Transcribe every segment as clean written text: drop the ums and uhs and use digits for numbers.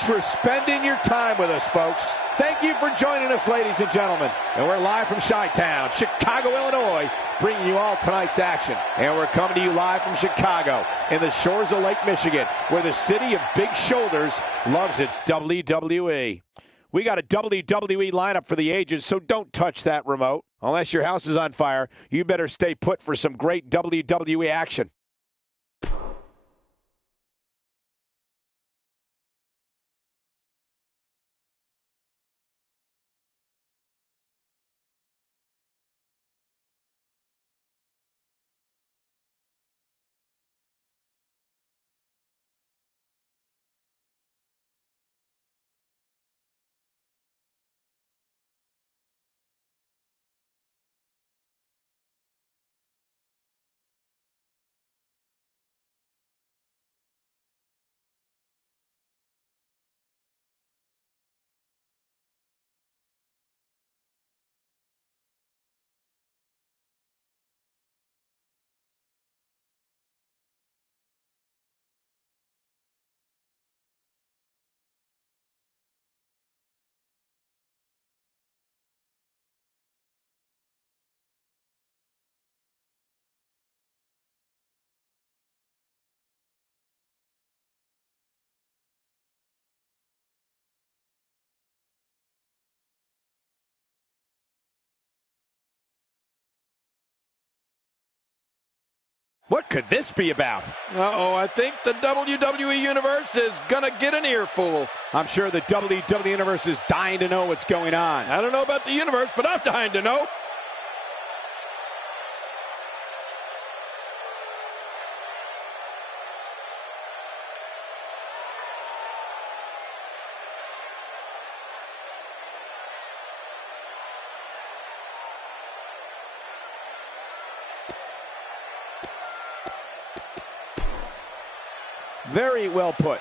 Thanks for spending your time with us, folks. Thank you for joining us, ladies and gentlemen. And we're live from Chi-Town, Chicago, Illinois, bringing you all tonight's action. And we're coming to you live from Chicago, in the shores of Lake Michigan, where the city of big shoulders loves its WWE. We got a WWE lineup for the ages, so don't touch that remote. Unless your house is on fire, you better stay put for some great WWE action. What could this be about? Uh-oh, I think the WWE Universe is going to get an earful. I'm sure the WWE Universe is dying to know what's going on. I don't know about the universe, but I'm dying to know. Very well put.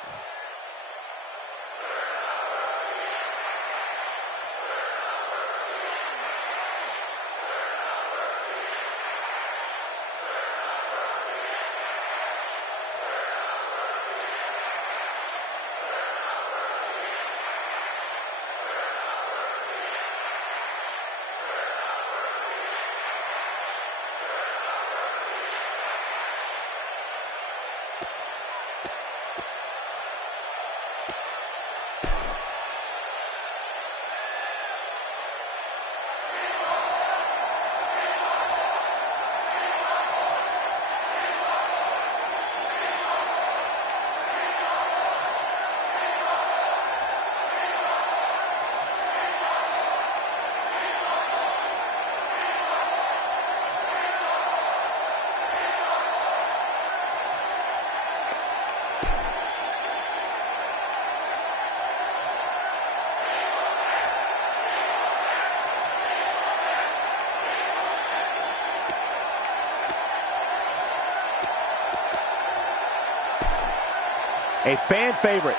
A fan favorite.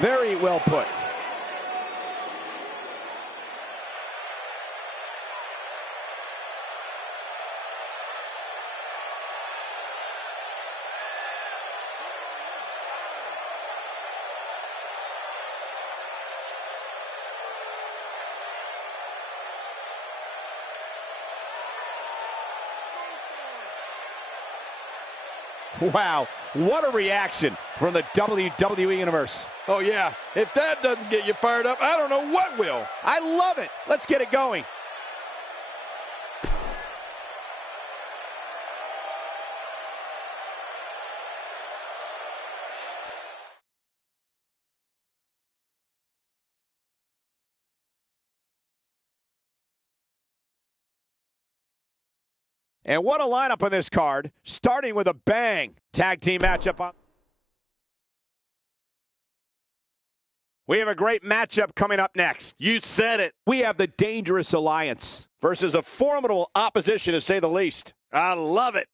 Very well put. Wow, what a reaction from the WWE Universe. Oh, yeah. If that doesn't get you fired up, I don't know what will. I love it. Let's get it going. And what a lineup on this card, starting with a bang. Tag team matchup on. We have a great matchup coming up next. You said it. We have the Dangerous Alliance versus a formidable opposition, to say the least. I love it.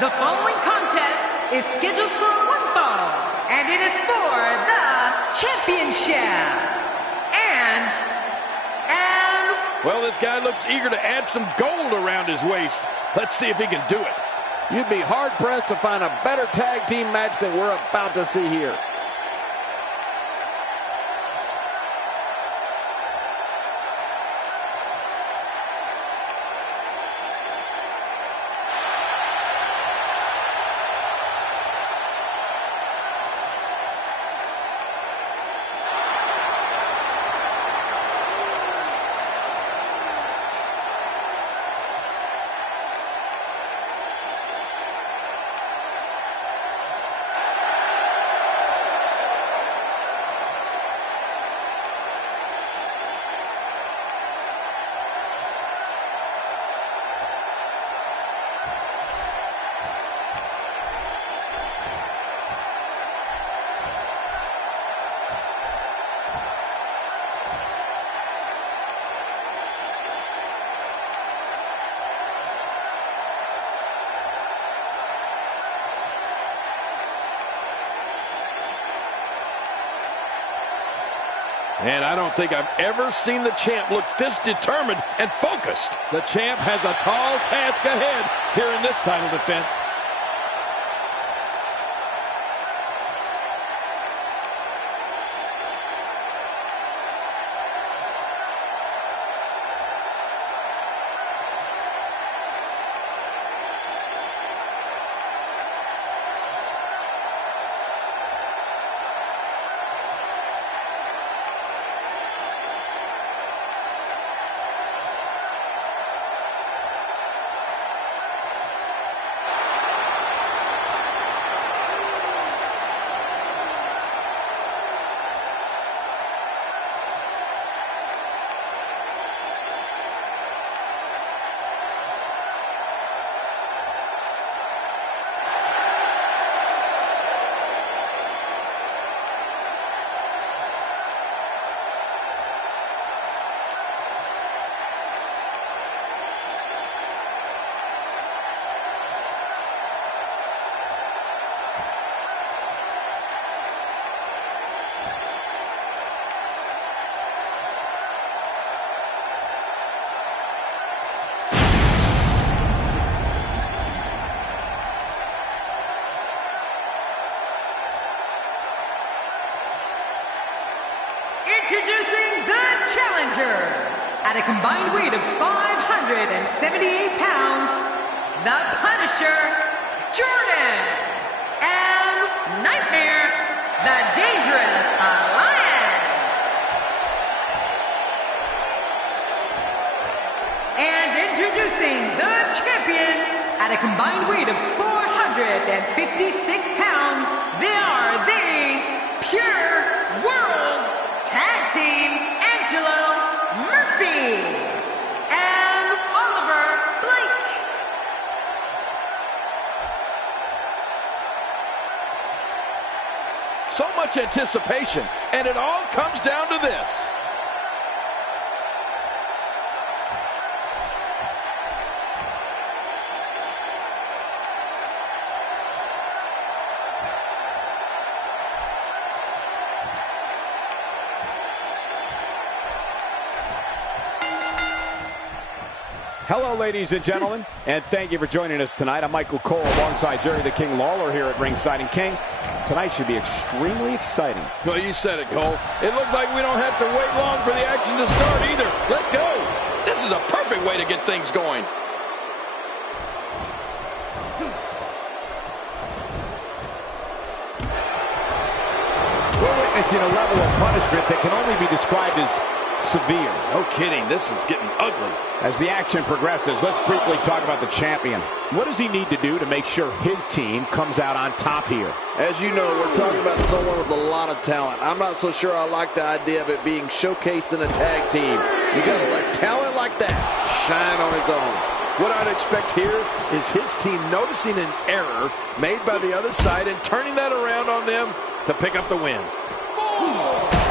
The following contest is scheduled for one fall, and it is for the championship. Well, this guy looks eager to add some gold around his waist. Let's see if he can do it. You'd be hard-pressed to find a better tag team match than we're about to see here. And I don't think I've ever seen the champ look this determined and focused. The champ has a tall task ahead here in this title defense. Introducing the challengers. At a combined weight of 578 pounds, the Punisher, Jordan, and Nightmare, the Dangerous Alliance. And introducing the champions. At a combined weight of 456 pounds, they are the Pure World Tag Team, Angelo Murphy and Oliver Blake. So much anticipation, and it all comes down to this. Hello, ladies and gentlemen, and thank you for joining us tonight. I'm Michael Cole alongside Jerry the King Lawler here at ringside. And King, tonight should be extremely exciting. Well, you said it, Cole. It looks like we don't have to wait long for the action to start either. Let's go. This is a perfect way to get things going. We're witnessing a level of punishment that can only be described as severe. No kidding. This is getting ugly. As the action progresses, let's briefly talk about the champion. What does he need to do to make sure his team comes out on top here? As you know, we're talking about someone with a lot of talent. I'm not so sure I like the idea of it being showcased in a tag team. You got to let talent like that shine on its own. What I'd expect here is his team noticing an error made by the other side and turning that around on them to pick up the win.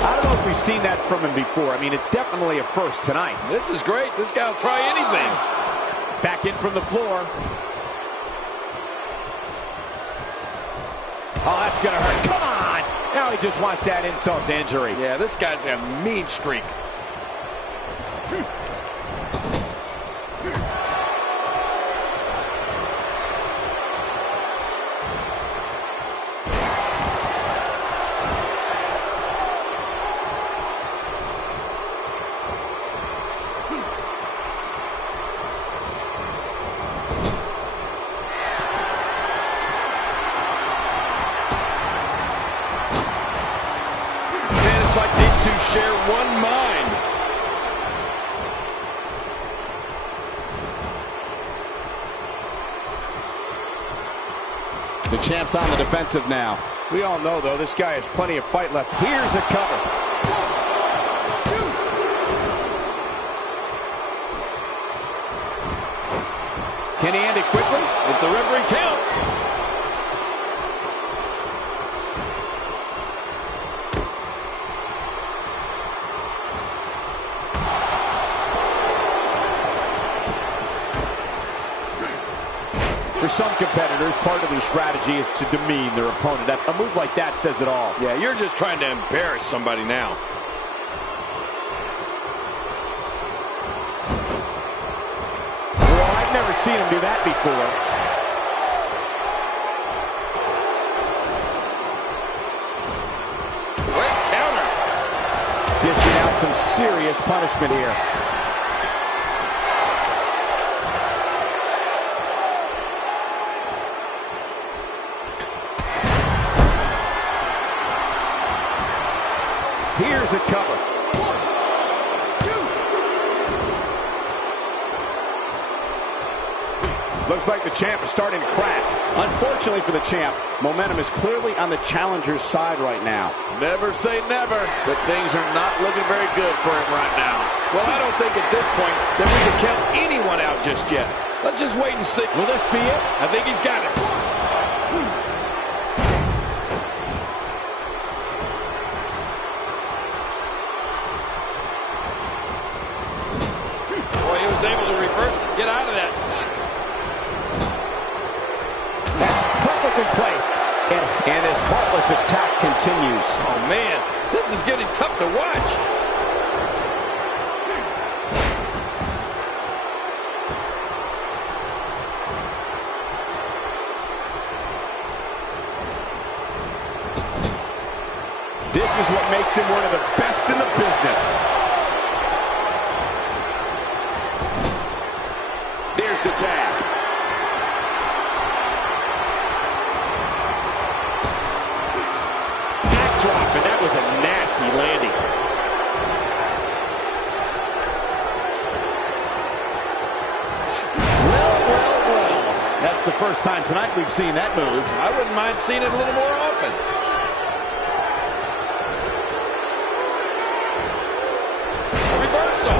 I don't know if we've seen that from him before. I mean, it's definitely a first tonight. This is great. This guy will try anything. Back in from the floor. Oh, that's gonna hurt. Come on! Now he just wants that insult to injury. Yeah, this guy's a mean streak. It's like these two share one mind. The champ's on the defensive now. We all know, though, this guy has plenty of fight left. Here's a cover. 1, 2. Can he end it quickly? If the referee counts. For some competitors, part of their strategy is to demean their opponent. A move like that says it all. Yeah, you're just trying to embarrass somebody now. Well, I've never seen him do that before. Great counter. Dishing out some serious punishment here. Here's a cover. 1, 2. Looks like the champ is starting to crack. Unfortunately for the champ, momentum is clearly on the challenger's side right now. Never say never, but things are not looking very good for him right now. Well, I don't think at this point that we can count anyone out just yet. Let's just wait and see. Will this be it? I think he's got it. Was able to reverse and get out of that. That's perfectly placed. And his heartless attack continues. Oh, man. This is getting tough to watch. This is what makes him one of the best in the business. There's the tag. Backdrop, and that was a nasty landing. Well. That's the first time tonight we've seen that move. I wouldn't mind seeing it a little more often. A reversal.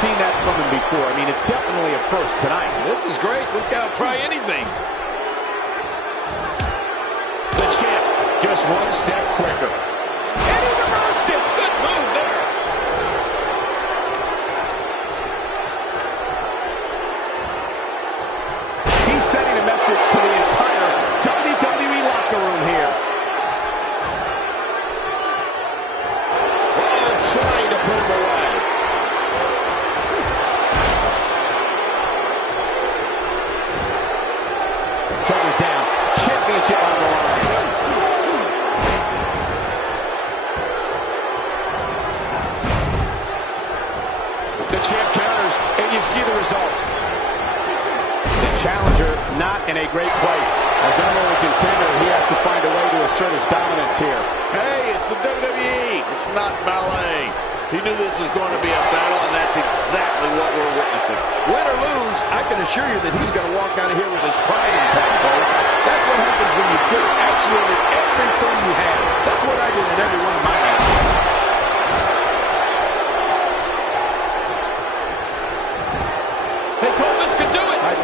Seen that from him before. I mean, it's definitely a first tonight. This is great. This guy will try anything. The champ, just one step quicker. And he reversed it. Good move there. He's sending a message to the entire WWE locker room here. Oh, trying to put him away. Shoulders down. Championship on the line. The champ counters, and you see the result. The challenger not in a great place. As number one contender, he has to find a way to assert his dominance here. Hey, it's the WWE. It's not ballet. He knew this was going to be a battle, and that's exactly what we're witnessing. Win or lose, I can assure you that he's going to walk out of here with his pride intact, Cole. That's what happens when you give absolutely everything you have. That's what I did in every one of my matches.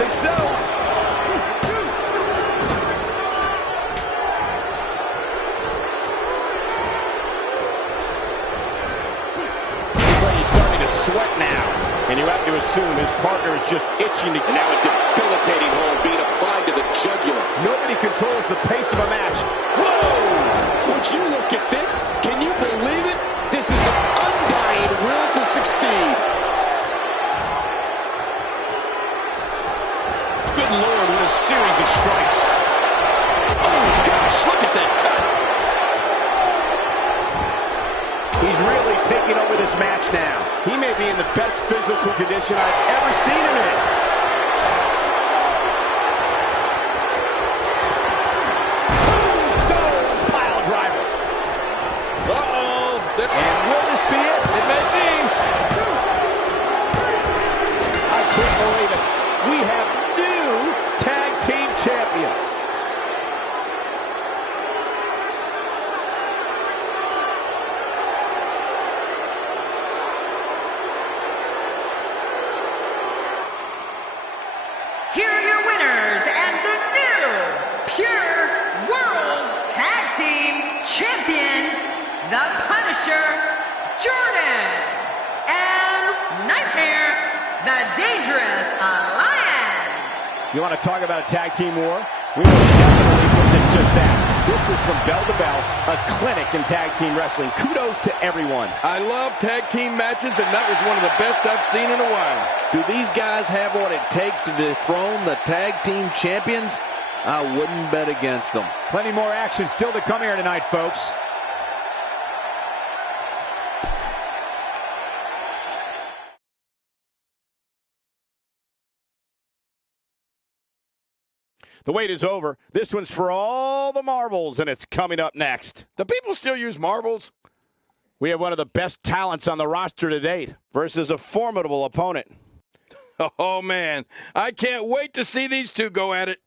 think so. Looks like he's starting to sweat now. And you have to assume his partner is just itching to... Now a debilitating hold being applied to the jugular. Nobody controls the pace of a match. Whoa! Would you look at this? Can you believe it? This is an undying will to succeed. Good Lord, what a series of strikes. Oh, gosh, look at that cut. He's really taking over this match now. He may be in the best physical condition I've ever seen him in. Tombstone pile driver. Uh-oh. And will this be it? It may be. I can't believe it. We have new tag team champions. Here are your winners and the new Pure World Tag Team Champion, The Punisher, Jordan, and Nightmare, The Dangerous Alliance. You want to talk about a tag team war? We will definitely put this just that. This was from bell to bell, a clinic in tag team wrestling. Kudos to everyone. I love tag team matches, and that was one of the best I've seen in a while. Do these guys have what it takes to dethrone the tag team champions? I wouldn't bet against them. Plenty more action still to come here tonight, folks. The wait is over. This one's for all the marbles, and it's coming up next. Do people still use marbles? We have one of the best talents on the roster to date versus a formidable opponent. Oh, man. I can't wait to see these two go at it.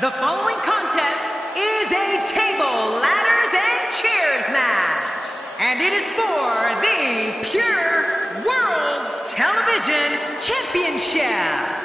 The following contest is a table, ladders, and chairs match. And it is for the Pure World Television Championship.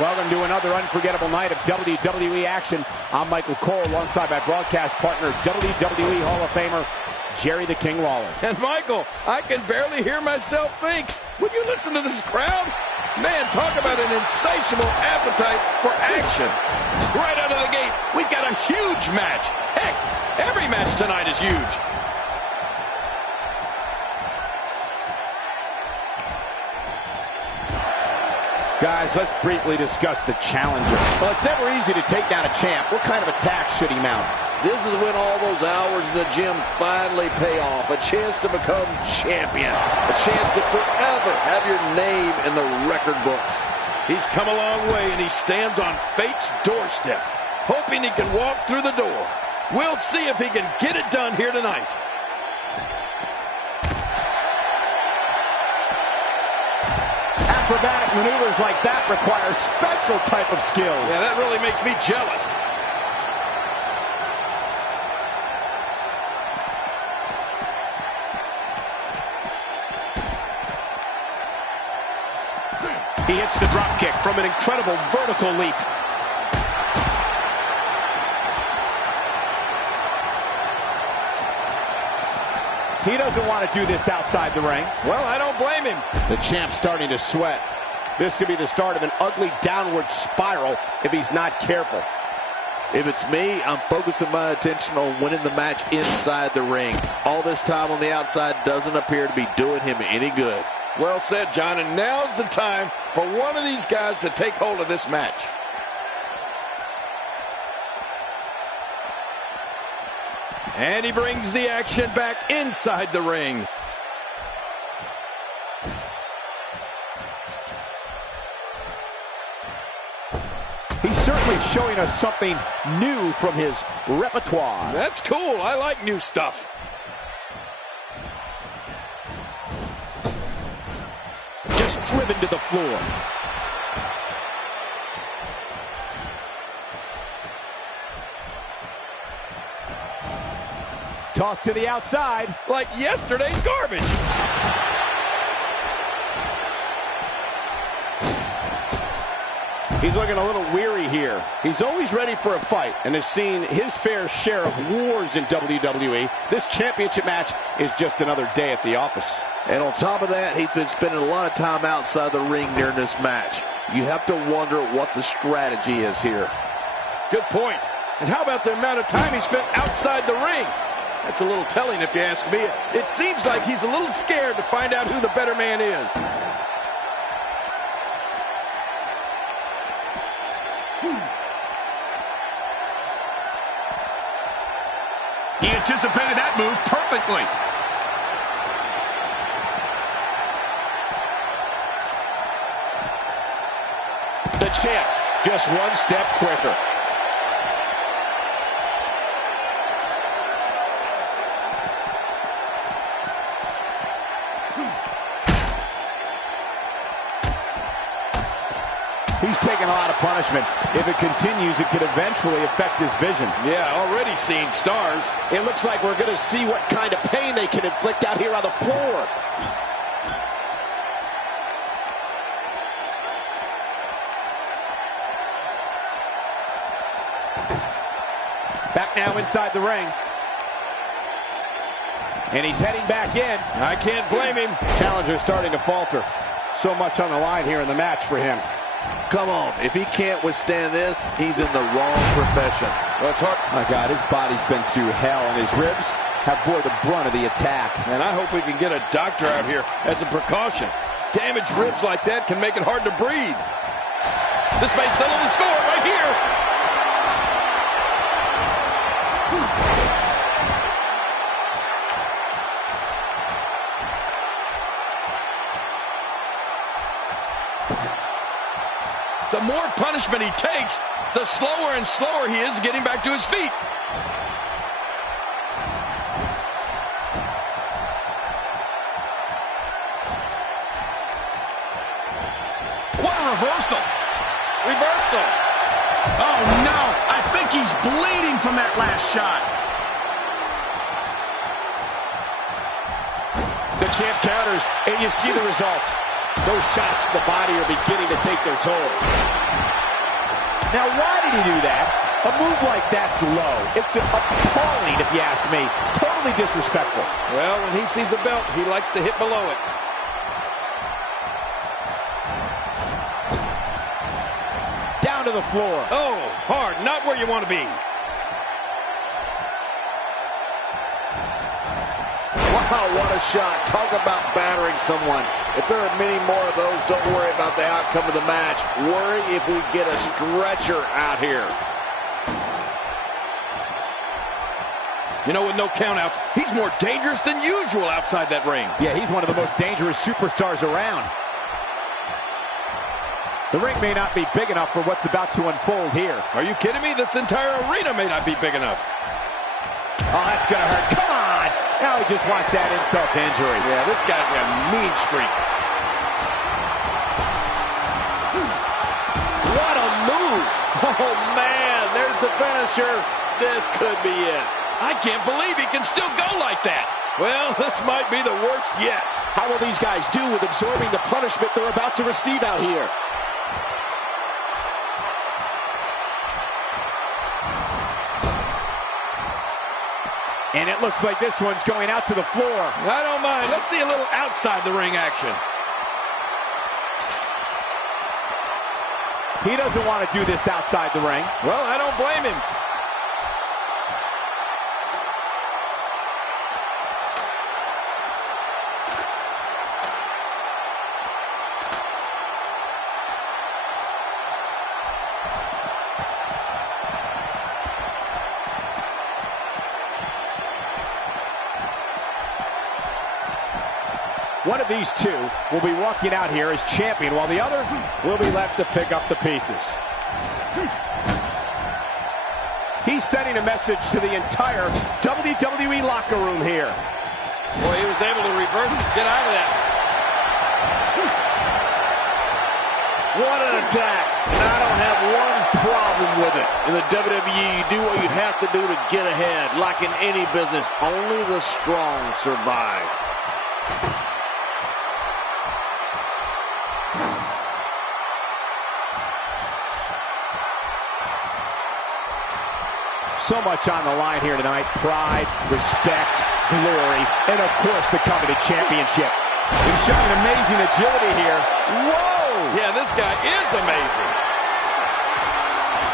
Welcome to another unforgettable night of WWE action. I'm Michael Cole alongside my broadcast partner, WWE Hall of Famer, Jerry the King Lawler. And Michael, I can barely hear myself think. Would you listen to this crowd? Man, talk about an insatiable appetite for action. Right out of the gate, we've got a huge match. Heck, every match tonight is huge. Guys, let's briefly discuss the challenger. Well, it's never easy to take down a champ. What kind of attack should he mount? This is when all those hours in the gym finally pay off. A chance to become champion. A chance to forever have your name in the record books. He's come a long way, and he stands on fate's doorstep, hoping he can walk through the door. We'll see if he can get it done here tonight. Acrobatic maneuvers like that require special type of skills. Yeah, that really makes me jealous. He hits the drop kick from an incredible vertical leap. He doesn't want to do this outside the ring. Well, I don't blame him. The champ's starting to sweat. This could be the start of an ugly downward spiral if he's not careful. If it's me, I'm focusing my attention on winning the match inside the ring. All this time on the outside doesn't appear to be doing him any good. Well said, John, and now's the time for one of these guys to take hold of this match. And he brings the action back inside the ring. He's certainly showing us something new from his repertoire. That's cool. I like new stuff. Just driven to the floor. Tossed to the outside. Like yesterday's garbage. He's looking a little weary here. He's always ready for a fight and has seen his fair share of wars in WWE. This championship match is just another day at the office. And on top of that, he's been spending a lot of time outside the ring during this match. You have to wonder what the strategy is here. Good point. And how about the amount of time he spent outside the ring? That's a little telling if you ask me. It seems like he's a little scared to find out who the better man is. He anticipated that move perfectly. The champ, just one step quicker. He's taking a lot of punishment. If it continues, it could eventually affect his vision. Yeah, already seeing stars. It looks like we're going to see what kind of pain they can inflict out here on the floor. Back now inside the ring. And he's heading back in. I can't blame him. Challenger's starting to falter. So much on the line here in the match for him. Come on, if he can't withstand this, he's in the wrong profession. Well, it's hard. My God, his body's been through hell, and his ribs have bore the brunt of the attack. And I hope we can get a doctor out here as a precaution. Damaged ribs like that can make it hard to breathe. This may settle the score right here. The more punishment he takes, the slower and slower he is getting back to his feet. What a reversal. Reversal. Oh, no. I think he's bleeding from that last shot. The champ counters, and you see the result. Those shots to the body are beginning to take their toll. Now, why did he do that? A move like that's low. It's appalling, if you ask me. Totally disrespectful. Well, when he sees the belt, he likes to hit below it. Down to the floor. Oh, hard. Not where you want to be. Wow, what a shot. Talk about battering someone. If there are many more of those, don't worry about the outcome of the match. Worry if we get a stretcher out here. You know, with no countouts, he's more dangerous than usual outside that ring. Yeah, he's one of the most dangerous superstars around. The ring may not be big enough for what's about to unfold here. Are you kidding me? This entire arena may not be big enough. Oh, that's going to hurt. Come on! Now he just wants that insult to injury. Yeah, this guy's got a mean streak. What a move! Oh, man, there's the finisher. This could be it. I can't believe he can still go like that. Well, this might be the worst yet. How will these guys do with absorbing the punishment they're about to receive out here? And it looks like this one's going out to the floor. I don't mind. Let's see a little outside the ring action. He doesn't want to do this outside the ring. Well, I don't blame him. One of these two will be walking out here as champion, while the other will be left to pick up the pieces. He's sending a message to the entire WWE locker room here. Boy, he was able to reverse it, get out of that. What an attack. And I don't have one problem with it. In the WWE, you do what you have to do to get ahead. Like in any business, only the strong survive. So much on the line here tonight. Pride, respect, glory, and of course the coveted championship. He's showing amazing agility here. Whoa! Yeah, this guy is amazing.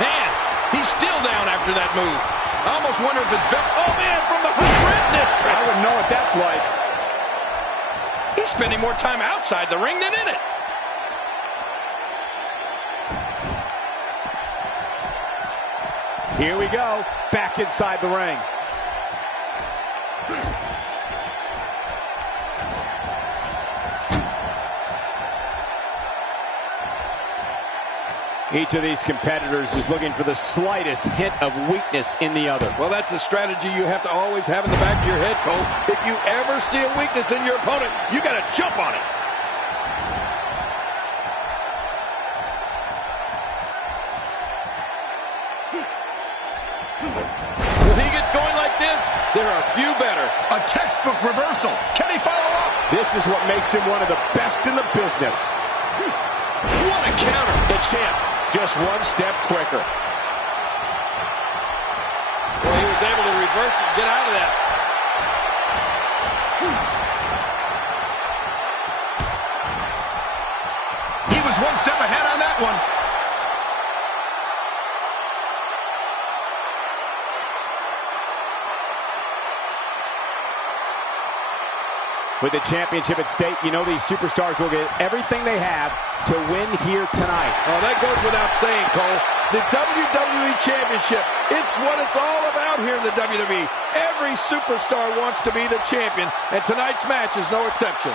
Man, he's still down after that move. I almost wonder if his belt... Oh, man, from the high red district. I wouldn't know what that's like. He's spending more time outside the ring than in it. Here we go, back inside the ring. Each of these competitors is looking for the slightest hint of weakness in the other. Well, that's a strategy you have to always have in the back of your head, Cole. If you ever see a weakness in your opponent, you got to jump on it. When he gets going like this, there are a few better. A textbook reversal. Can he follow up? This is what makes him one of the best in the business. What a counter. The champ, just one step quicker. Well, he was able to reverse it and get out of that. He was one step ahead on that one. With the championship at stake, you know these superstars will get everything they have to win here tonight. Oh, that goes without saying, Cole. The WWE Championship, it's what it's all about here in the WWE. Every superstar wants to be the champion, and tonight's match is no exception.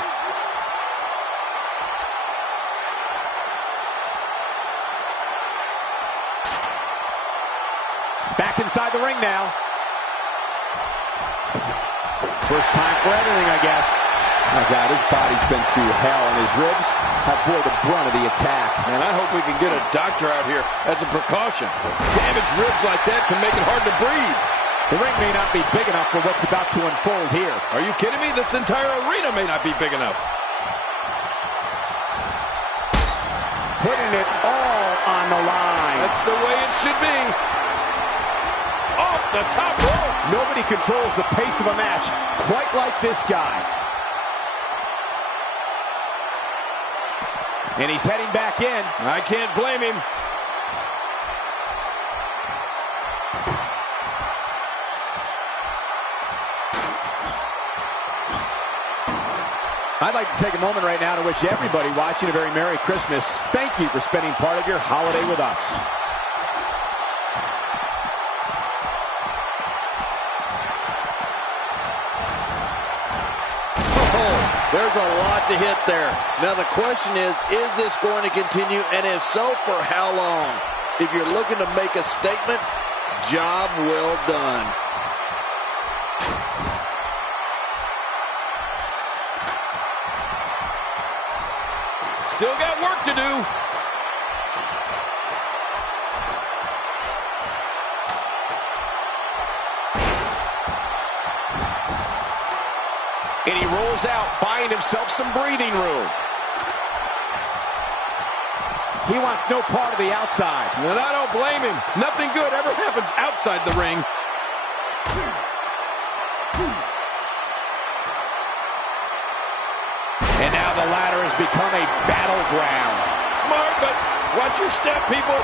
Back inside the ring now. First time for everything, I guess. My God, his body's been through hell, and his ribs have bore the brunt of the attack. And I hope we can get a doctor out here as a precaution. Damaged ribs like that can make it hard to breathe. The ring may not be big enough for what's about to unfold here. Are you kidding me? This entire arena may not be big enough. putting it all on the line. That's the way it should be. Off the top rope. Nobody controls the pace of a match quite like this guy. And he's heading back in. I can't blame him. I'd like to take a moment right now to wish everybody watching a very Merry Christmas. Thank you for spending part of your holiday with us. There's a lot to hit there. Now the question is this going to continue? And if so, for how long? If you're looking to make a statement, job well done. Still got work to do. And he rolls out, buying himself some breathing room. He wants no part of the outside. And I don't blame him. Nothing good ever happens outside the ring. And now the ladder has become a battleground. Smart, but watch your step, people.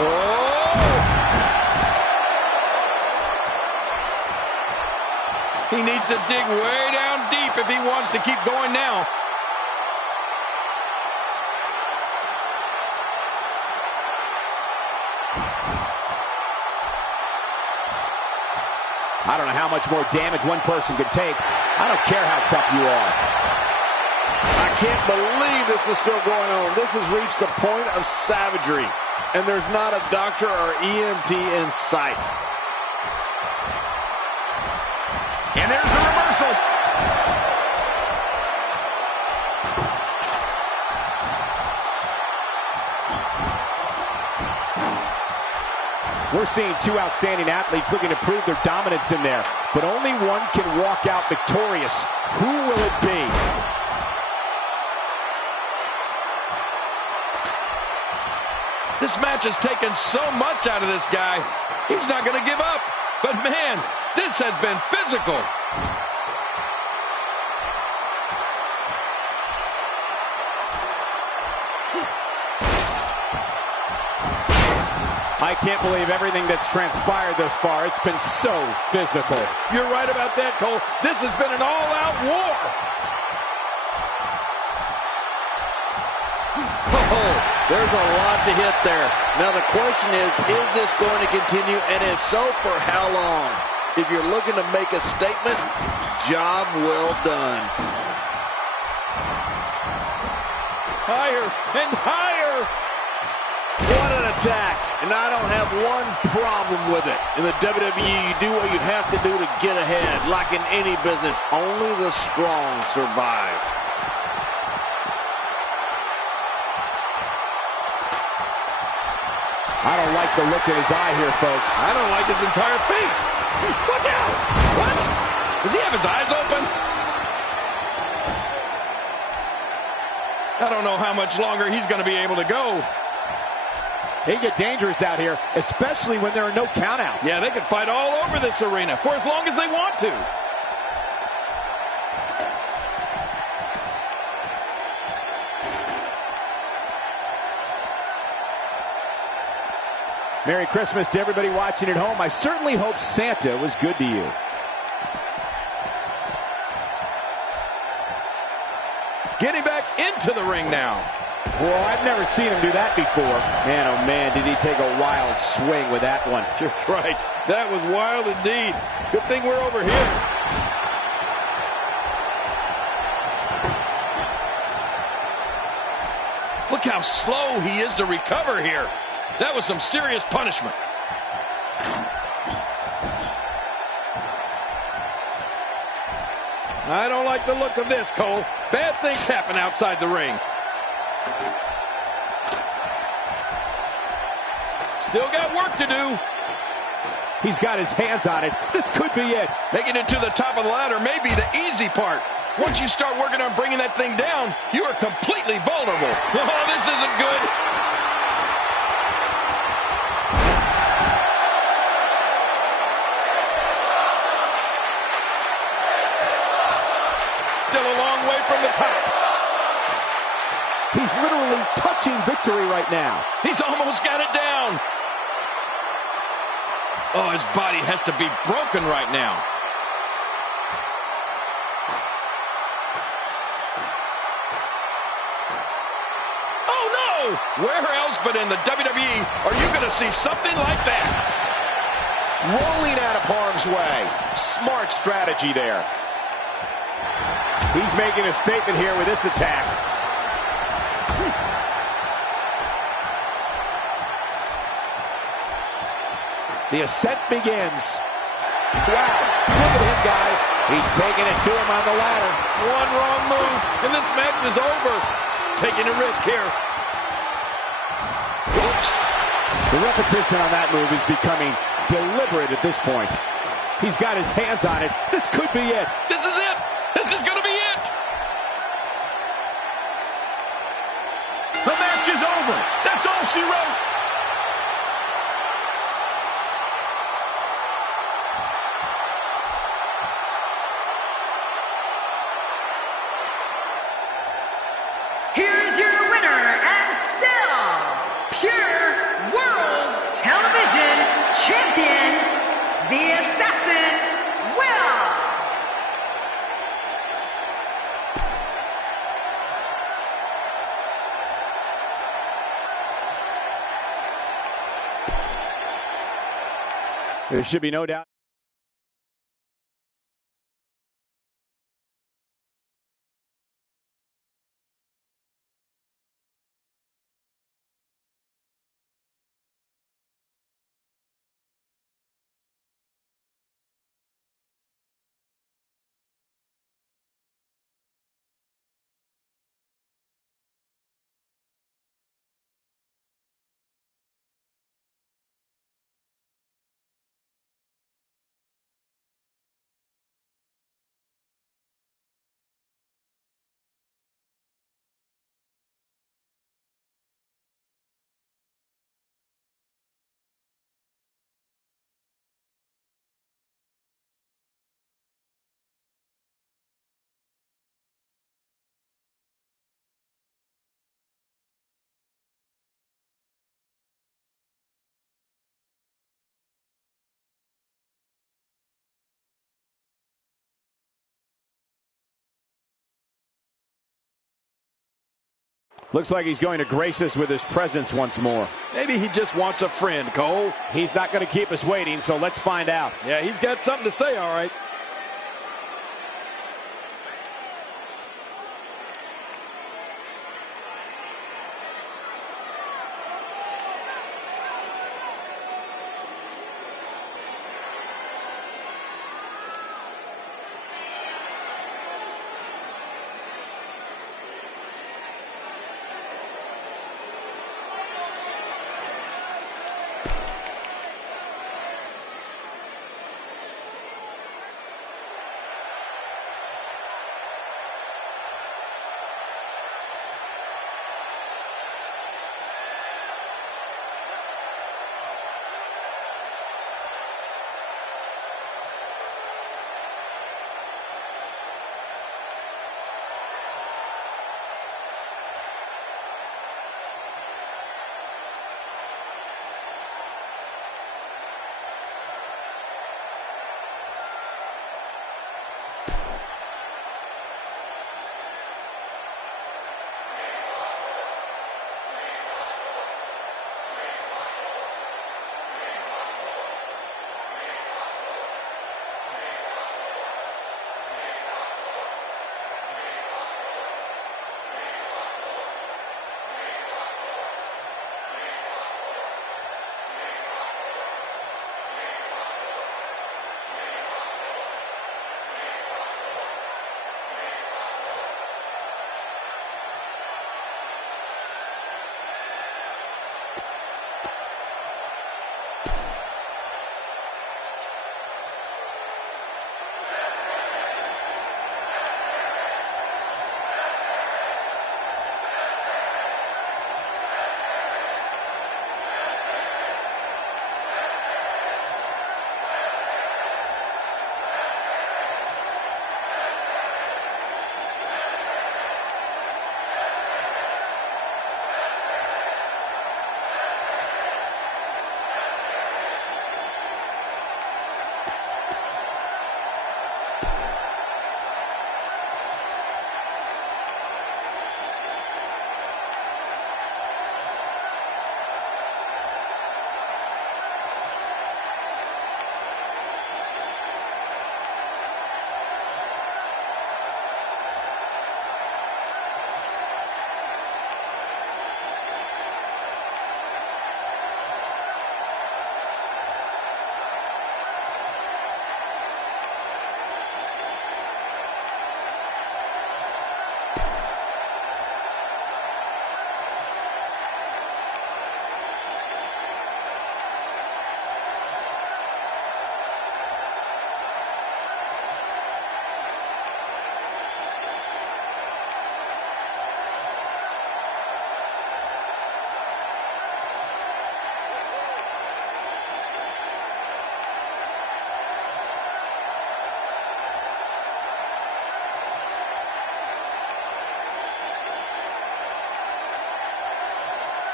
Oh! He needs to dig way down deep if he wants to keep going now. I don't know how much more damage one person could take. I don't care how tough you are. I can't believe this is still going on. This has reached the point of savagery, and there's not a doctor or EMT in sight. And there's the reversal. We're seeing two outstanding athletes looking to prove their dominance in there, but only one can walk out victorious. Who will it be? This match has taken so much out of this guy. He's not going to give up. But man, this has been physical. I can't believe everything that's transpired thus far. It's been so physical. You're right about that, Cole. This has been an all-out war. Oh, there's a lot to hit there. Now the question is this going to continue? And if so, for how long? If you're looking to make a statement, job well done. Higher and higher. What an attack. And I don't have one problem with it. In the WWE, you do what you have to do to get ahead. Like in any business, only the strong survive. I don't like the look in his eye here, folks. I don't like his entire face. Watch out! What? Does he have his eyes open? I don't know how much longer he's going to be able to go. They get dangerous out here, especially when there are no countouts. Yeah, they can fight all over this arena for as long as they want to. Merry Christmas to everybody watching at home. I certainly hope Santa was good to you. Getting back into the ring now. Well, I've never seen him do that before. Man, oh man, did he take a wild swing with that one. You're right. That was wild indeed. Good thing we're over here. Look how slow he is to recover here. That was some serious punishment. I don't like the look of this, Cole. Bad things happen outside the ring. Still got work to do. He's got his hands on it. This could be it. Making it to the top of the ladder may be the easy part. Once you start working on bringing that thing down, you are completely vulnerable. Oh, this isn't away from the top. He's literally touching victory right now. He's almost got it down. Oh, his body has to be broken right now. Oh, no! Where else but in the WWE are you going to see something like that? Rolling out of harm's way. Smart strategy there. He's making a statement here with this attack. The ascent begins. Wow, look at him, guys. He's taking it to him on the ladder. One wrong move, and this match is over. Taking a risk here. Oops. The repetition on that move is becoming deliberate at this point. He's got his hands on it. This could be it. This is it. This is going to be it. The match is over. That's all she wrote. Here's your winner and still pure World Television Champion, the Assassin, Will. There should be no doubt. Looks like he's going to grace us with his presence once more. Maybe he just wants a friend, Cole. He's not going to keep us waiting, so let's find out. Yeah, he's got something to say, all right.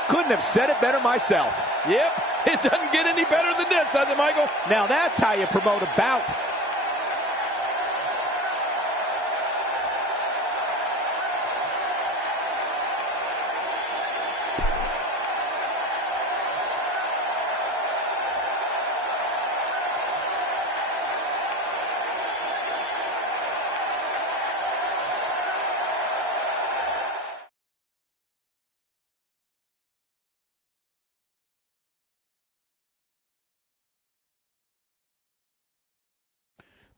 Couldn't have said it better myself. Yep, it doesn't get any better than this, does it, Michael? Now that's how you promote a bout.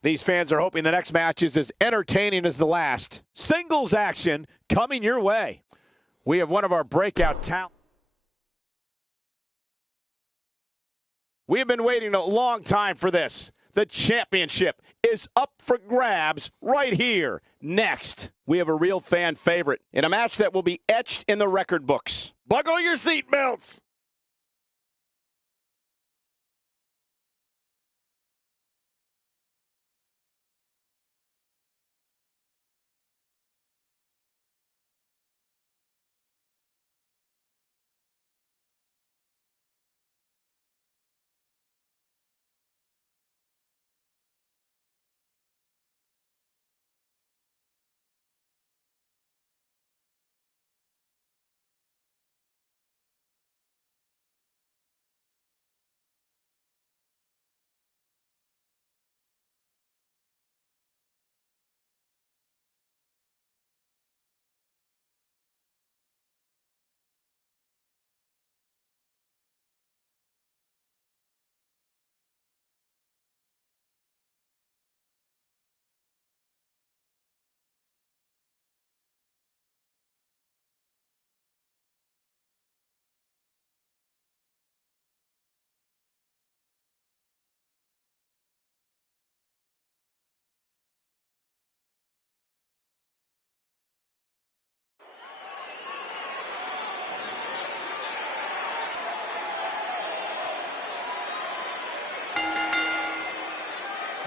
These fans are hoping the next match is as entertaining as the last. Singles action coming your way. We have one of our breakout talent. We have been waiting a long time for this. The championship is up for grabs right here. Next, we have a real fan favorite in a match that will be etched in the record books. Buckle your seatbelts.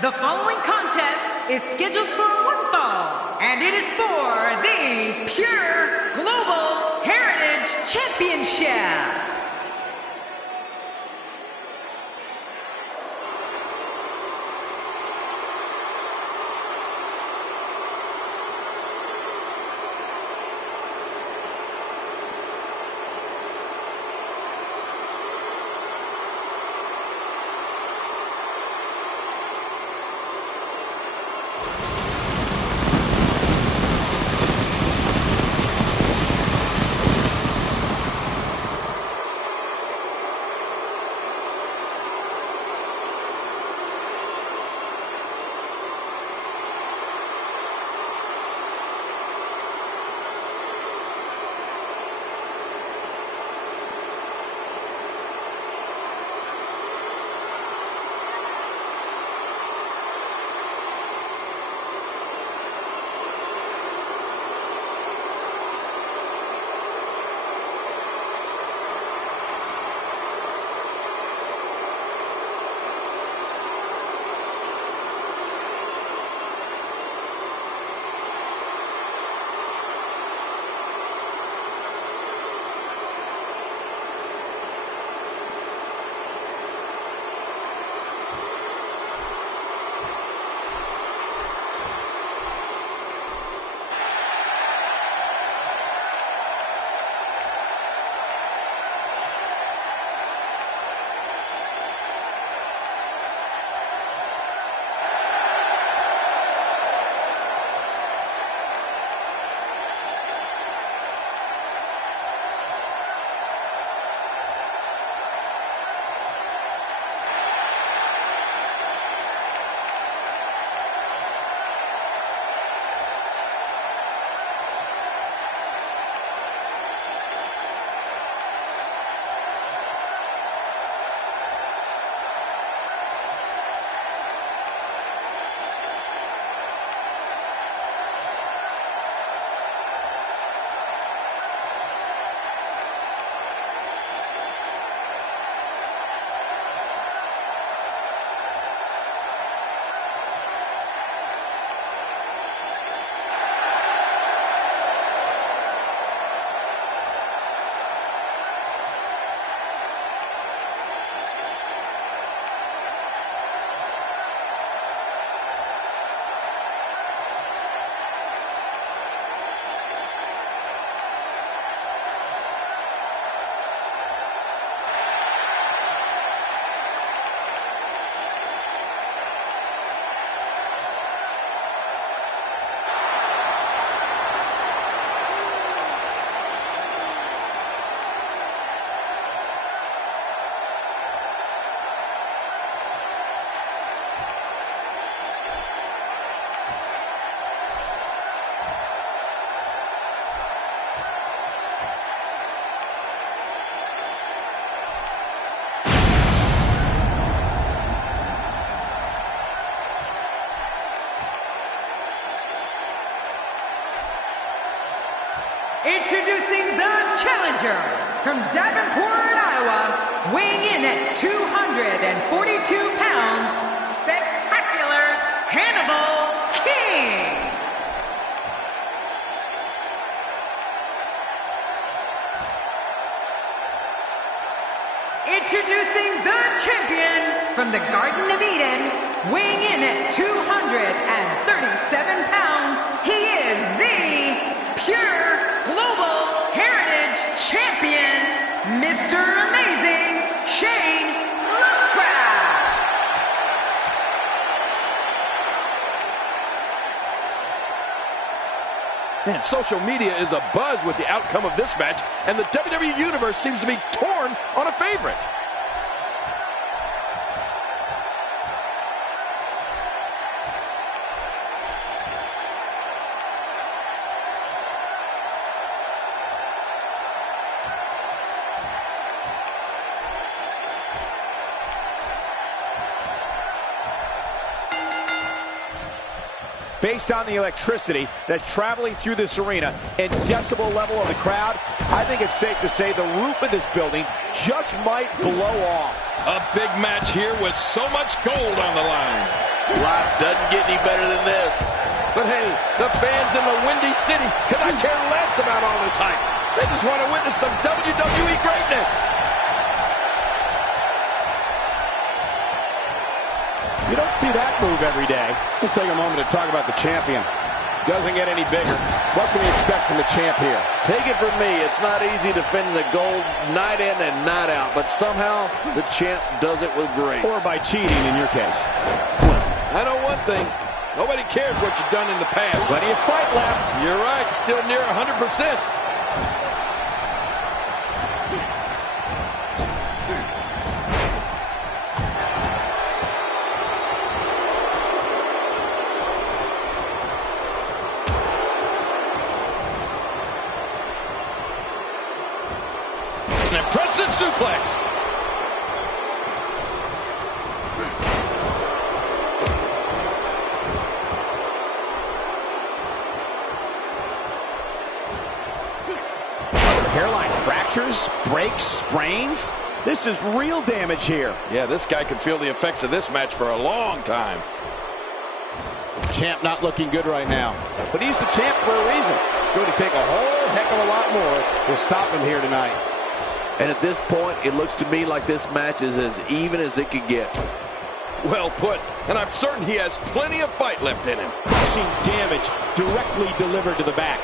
The following contest is scheduled for one fall, and it is for the Pure Global Heritage Championship. Introducing the challenger from Davenport, Iowa, weighing in at 242 pounds, Spectacular Hannibal King. Introducing the champion from the Garden of Eden, weighing in at 237 pounds, he is the Pure Global Heritage Champion, Mr. Amazing Shane Lovecraft. Man, social media is abuzz with the outcome of this match, and the WWE Universe seems to be torn on a favorite. Based on the electricity that's traveling through this arena and decibel level of the crowd, I think it's safe to say the roof of this building just might blow off. A big match here with so much gold on the line. Life doesn't get any better than this. But hey, the fans in the Windy City could not care less about all this hype. They just want to witness some WWE greatness. You don't see that move every day. Let's take a moment to talk about the champion. Doesn't get any bigger. What can we expect from the champ here? Take it from me, it's not easy defending the gold night in and night out, but somehow the champ does it with grace. Or by cheating in your case. I know one thing. Nobody cares what you've done in the past. Plenty of fight left. You're right, still near 100%. An impressive suplex. Hairline fractures, breaks, sprains. This is real damage here. Yeah, this guy could feel the effects of this match for a long time. Champ not looking good right now. But he's the champ for a reason. It's going to take a whole heck of a lot more to stop him here tonight. And at this point, it looks to me like this match is as even as it could get. Well put, and I'm certain he has plenty of fight left in him. Crushing damage directly delivered to the back.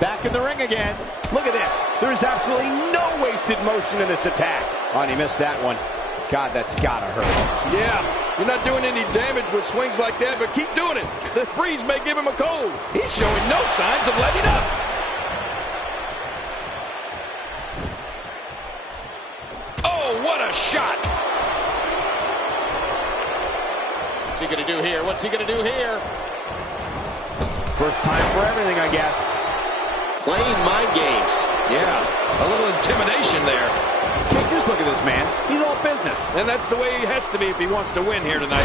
Back in the ring again. Look at this. There is absolutely no wasted motion in this attack. Oh, and he missed that one. God, that's gotta hurt. Yeah, you're not doing any damage with swings like that, but keep doing it. The breeze may give him a cold. He's showing no signs of letting up. Oh, what a shot. What's he gonna do here? What's he gonna do here? First time for everything, I guess. Playing mind games. Yeah, a little intimidation there. Just look at this man. He's all business. And that's the way he has to be if he wants to win here tonight.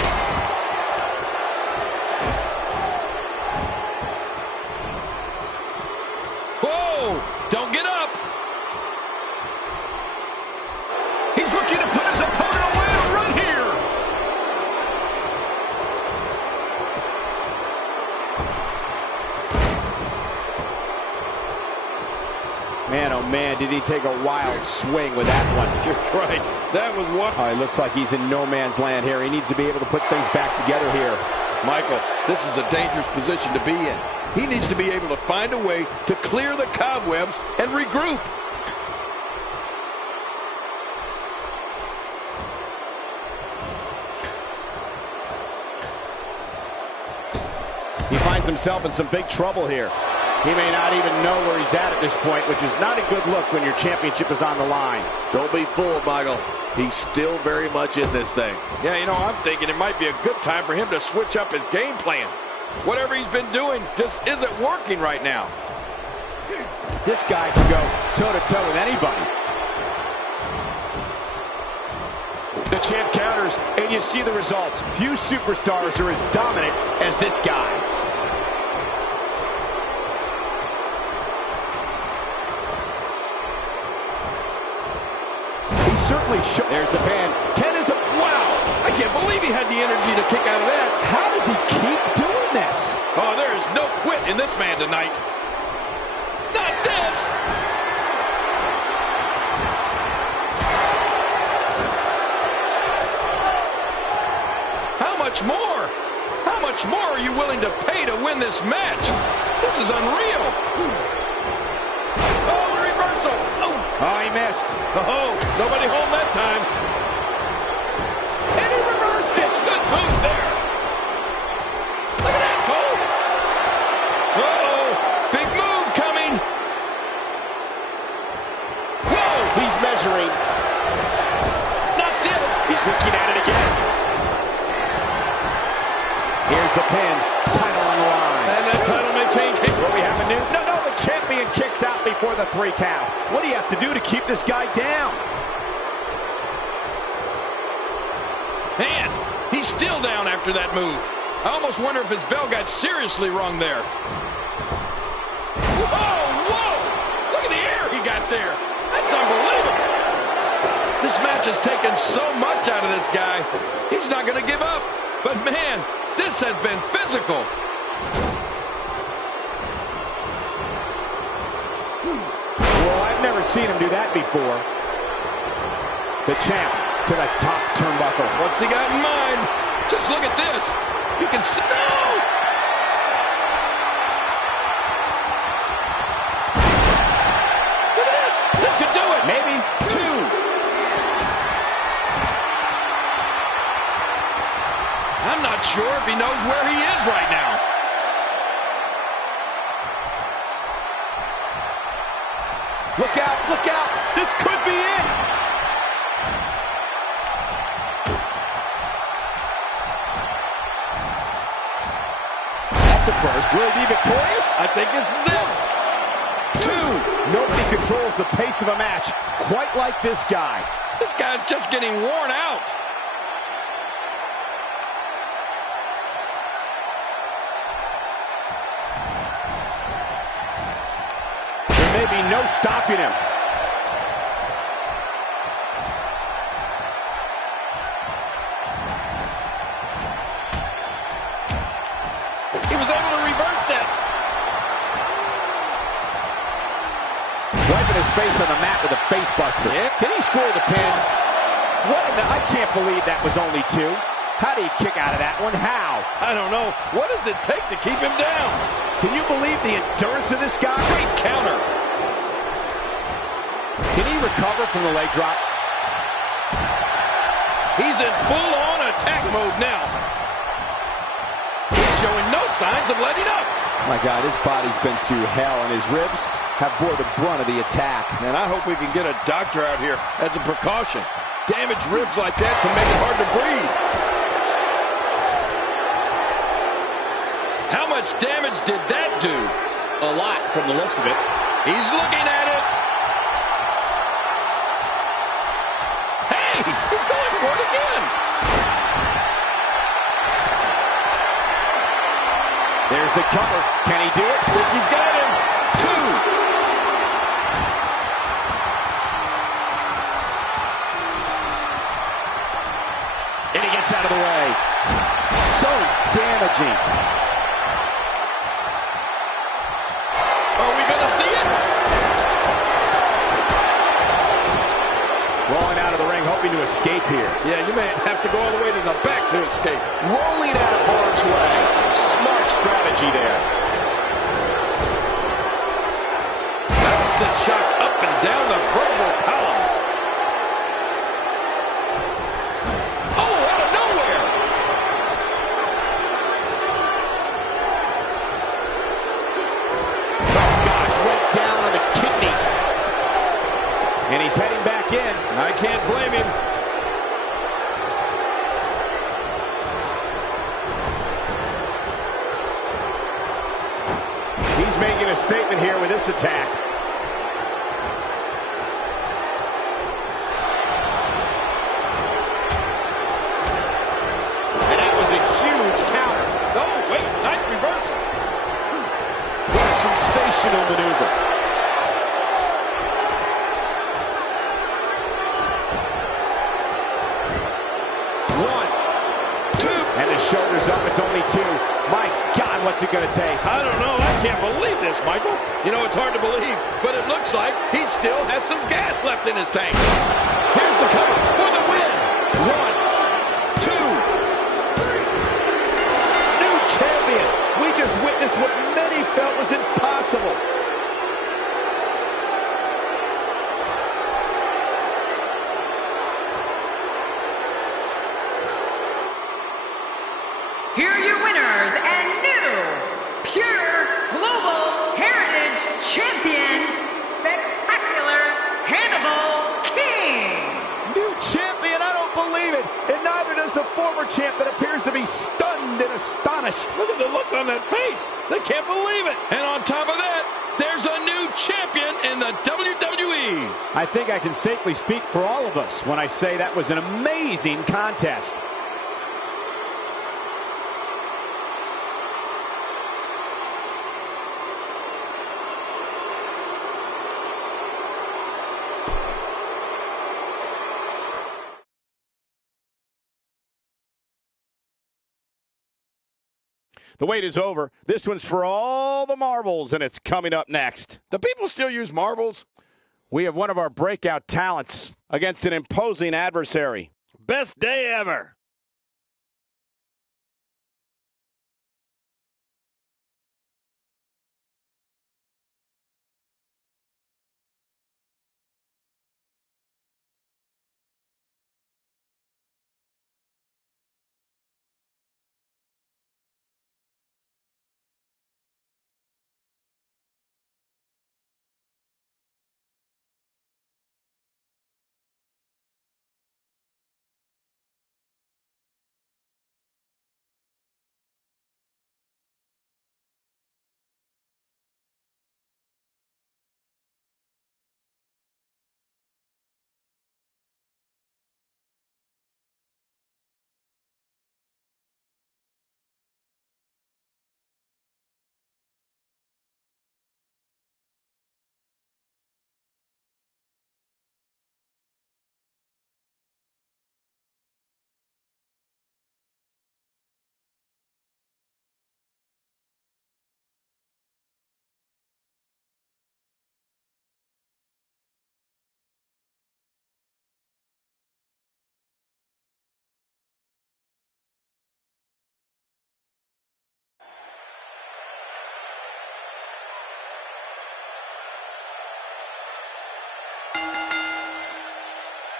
Whoa! Don't get up! He's looking to put his opponent away right here! Man, oh man, did he take a wild swing with that one. You're right. That was one. Oh, it looks like he's in no man's land here. He needs to be able to put things back together here. Michael, this is a dangerous position to be in. He needs to be able to find a way to clear the cobwebs and regroup. He finds himself in some big trouble here. He may not even know where he's at this point, which is not a good look when your championship is on the line. Don't be fooled, Michael. He's still very much in this thing. Yeah, you know, I'm thinking it might be a good time for him to switch up his game plan. Whatever he's been doing just isn't working right now. This guy can go toe-to-toe with anybody. The champ counters, and you see the results. Few superstars are as dominant as this guy. certainly show. There's the pin. Ken is a... Wow! I can't believe he had the energy to kick out of that. How does he keep doing this? Oh, there is no quit in this man tonight. Not this! How much more? How much more are you willing to pay to win this match? This is unreal. Oh, the reversal. Oh, he missed. oh, nobody home that time. And he reversed it. Good move there. Look at that, Cole. Uh-oh, big move coming. Whoa, He's measuring. not this. He's looking at it again. Here's the pin. Title on the line. And that title may change hands. Will we have a new... No, the champion kicks out before the 3 count. What do you have to do to keep this guy down? Man, he's still down after that move. I almost wonder if his bell got seriously wrong there. Whoa! Look at the air he got there. That's unbelievable. This match has taken so much out of this guy. He's not going to give up. But man, this has been physical. Well, I've never seen him do that before. The champ to the top turnbuckle. What's he got in mind? Just look at this. You can see. No! Look at this. This could do it. Maybe. 2. I'm not sure if he knows where he is right now. Look out, look out. This could be it. That's a first. Will he be victorious? I think this is it. 2. Nobody controls the pace of a match quite like this guy. This guy's just getting worn out. There may be no stopping him. He was able to reverse that. Wiping his face on the mat with a face buster. Yeah. Can he score the pin? What in the... I can't believe that was only 2. How do you kick out of that one? How? I don't know. What does it take to keep him down? Can you believe the endurance of this guy? Great counter. Can he recover from the leg drop? He's in full-on attack mode now. He's showing no signs of letting up. My God, his body's been through hell, and his ribs have bore the brunt of the attack. And I hope we can get a doctor out here as a precaution. Damaged ribs like that can make it hard to breathe. How much damage did that do? A lot from the looks of it. He's looking at it. Hey, he's going for it again. There's the cover. Can he do it? He's got him. 2. And he gets out of the way. So damaging. Are we going to see it? Rolling out of the ring, hoping to escape here. Yeah, you may have to go all the way to the back to escape. Rolling out of harm's way. Smart strategy there. That'll send shots up and down the vertebral column. Oh, out of nowhere. Oh, gosh, right down on the kidneys. And he's heading back in. I can't blame him. He's making a statement here with this attack. And that was a huge counter. Oh, wait, nice reversal. What a sensational maneuver. There's only 2. My God, what's it going to take? I don't know. I can't believe this, Michael. You know, it's hard to believe, but it looks like he still has some gas left in his tank. Here's the cover for the win. 1, 2, 3. New champion. We just witnessed what many felt was impossible. Here are your winners and new Pure Global Heritage Champion, Spectacular Hannibal King. New champion, I don't believe it. And neither does the former champ that appears to be stunned and astonished. Look at the look on that face. They can't believe it. And on top of that, there's a new champion in the WWE. I think I can safely speak for all of us when I say that was an amazing contest. The wait is over. This one's for all the marbles, and it's coming up next. Do people still use marbles? We have one of our breakout talents against an imposing adversary. Best day ever.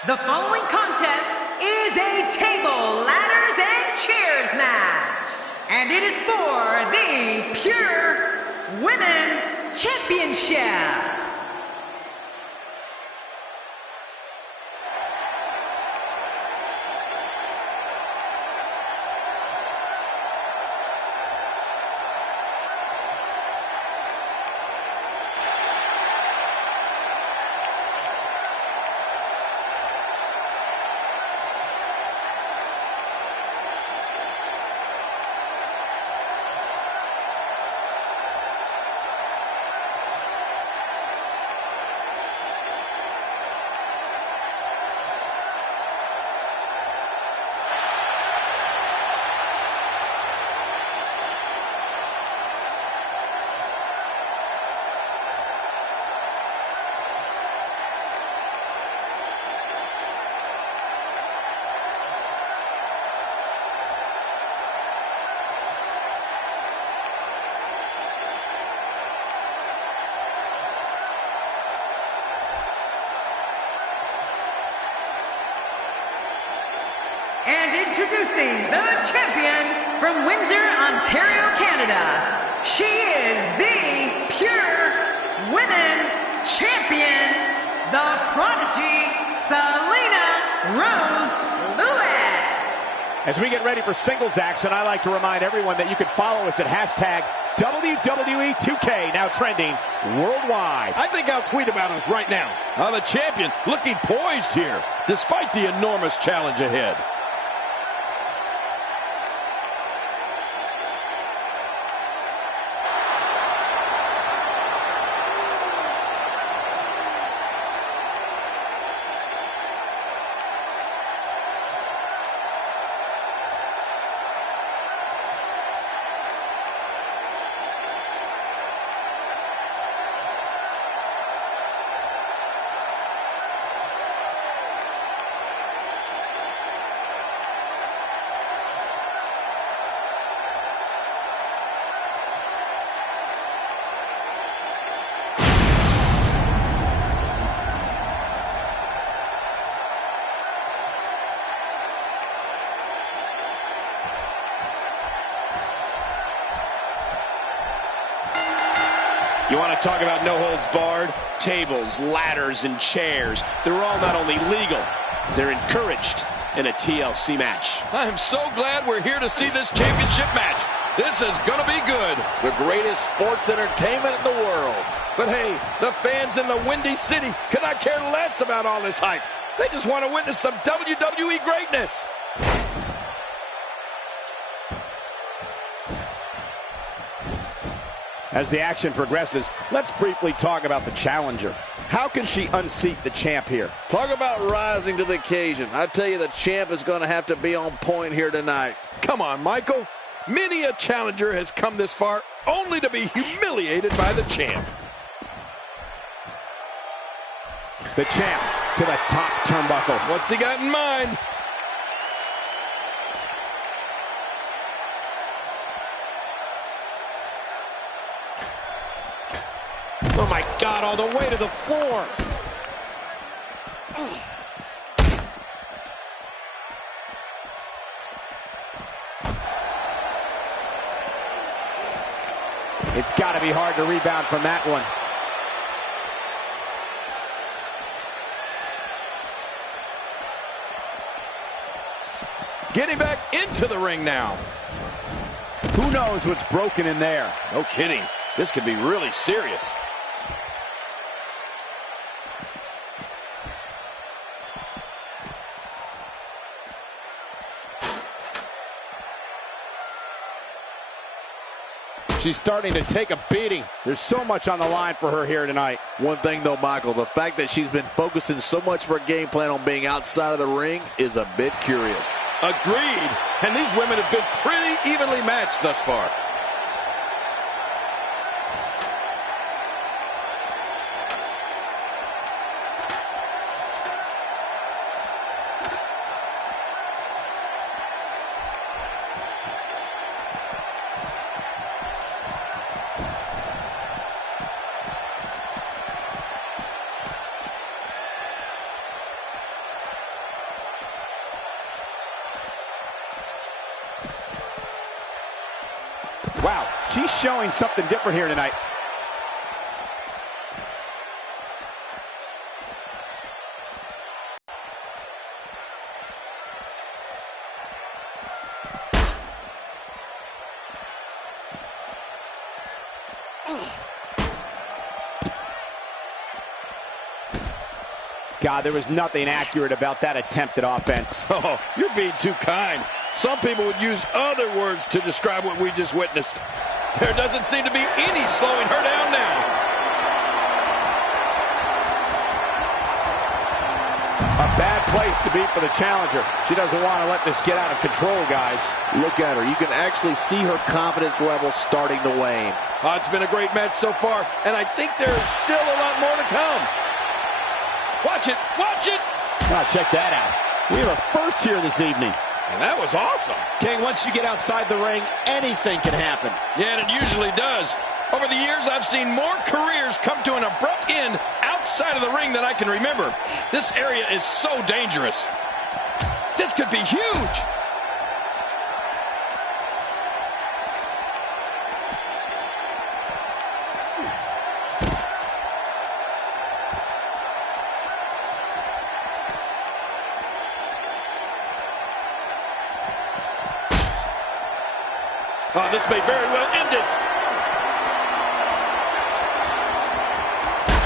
The following contest is a table, ladders, and chairs match. And it is for the Pure Women's Championship. And introducing the champion from Windsor, Ontario, Canada. She is the Pure Women's Champion, the Prodigy, Selina Lewis. As we get ready for singles action, I like to remind everyone that you can follow us at hashtag WWE2K, now trending worldwide. I think I'll tweet about us right now. The champion looking poised here, despite the enormous challenge ahead. You want to talk about no holds barred? Tables, ladders, and chairs. They're all not only legal, they're encouraged in a TLC match. I'm so glad we're here to see this championship match. This is going to be good. The greatest sports entertainment in the world. But hey, the fans in the Windy City could not care less about all this hype. They just want to witness some WWE greatness. As the action progresses, let's briefly talk about the challenger. How can she unseat the champ here? Talk about rising to the occasion. I tell you, the champ is going to have to be on point here tonight. Come on, Michael. Many a challenger has come this far only to be humiliated by the champ. The champ to the top turnbuckle. What's he got in mind? Oh my God, all the way to the floor. It's got to be hard to rebound from that one. Getting back into the ring now. Who knows what's broken in there? No kidding. This could be really serious. She's starting to take a beating. There's so much on the line for her here tonight. One thing, though, Michael, the fact that she's been focusing so much of her game plan on being outside of the ring is a bit curious. Agreed. And these women have been pretty evenly matched thus far. Wow, she's showing something different here tonight. God, there was nothing accurate about that attempt at offense. Oh, you're being too kind. Some people would use other words to describe what we just witnessed. There doesn't seem to be any slowing her down now. A bad place to be for the challenger. She doesn't want to let this get out of control, guys. Look at her. You can actually see her confidence level starting to wane. Oh, it's been a great match so far, and I think there is still a lot more to come. Watch it! Watch it! Wow, check that out. We have a first here this evening. And that was awesome. King, once you get outside the ring, anything can happen. Yeah, and it usually does. Over the years, I've seen more careers come to an abrupt end outside of the ring than I can remember. This area is so dangerous. This could be huge. Oh, this may very well end it.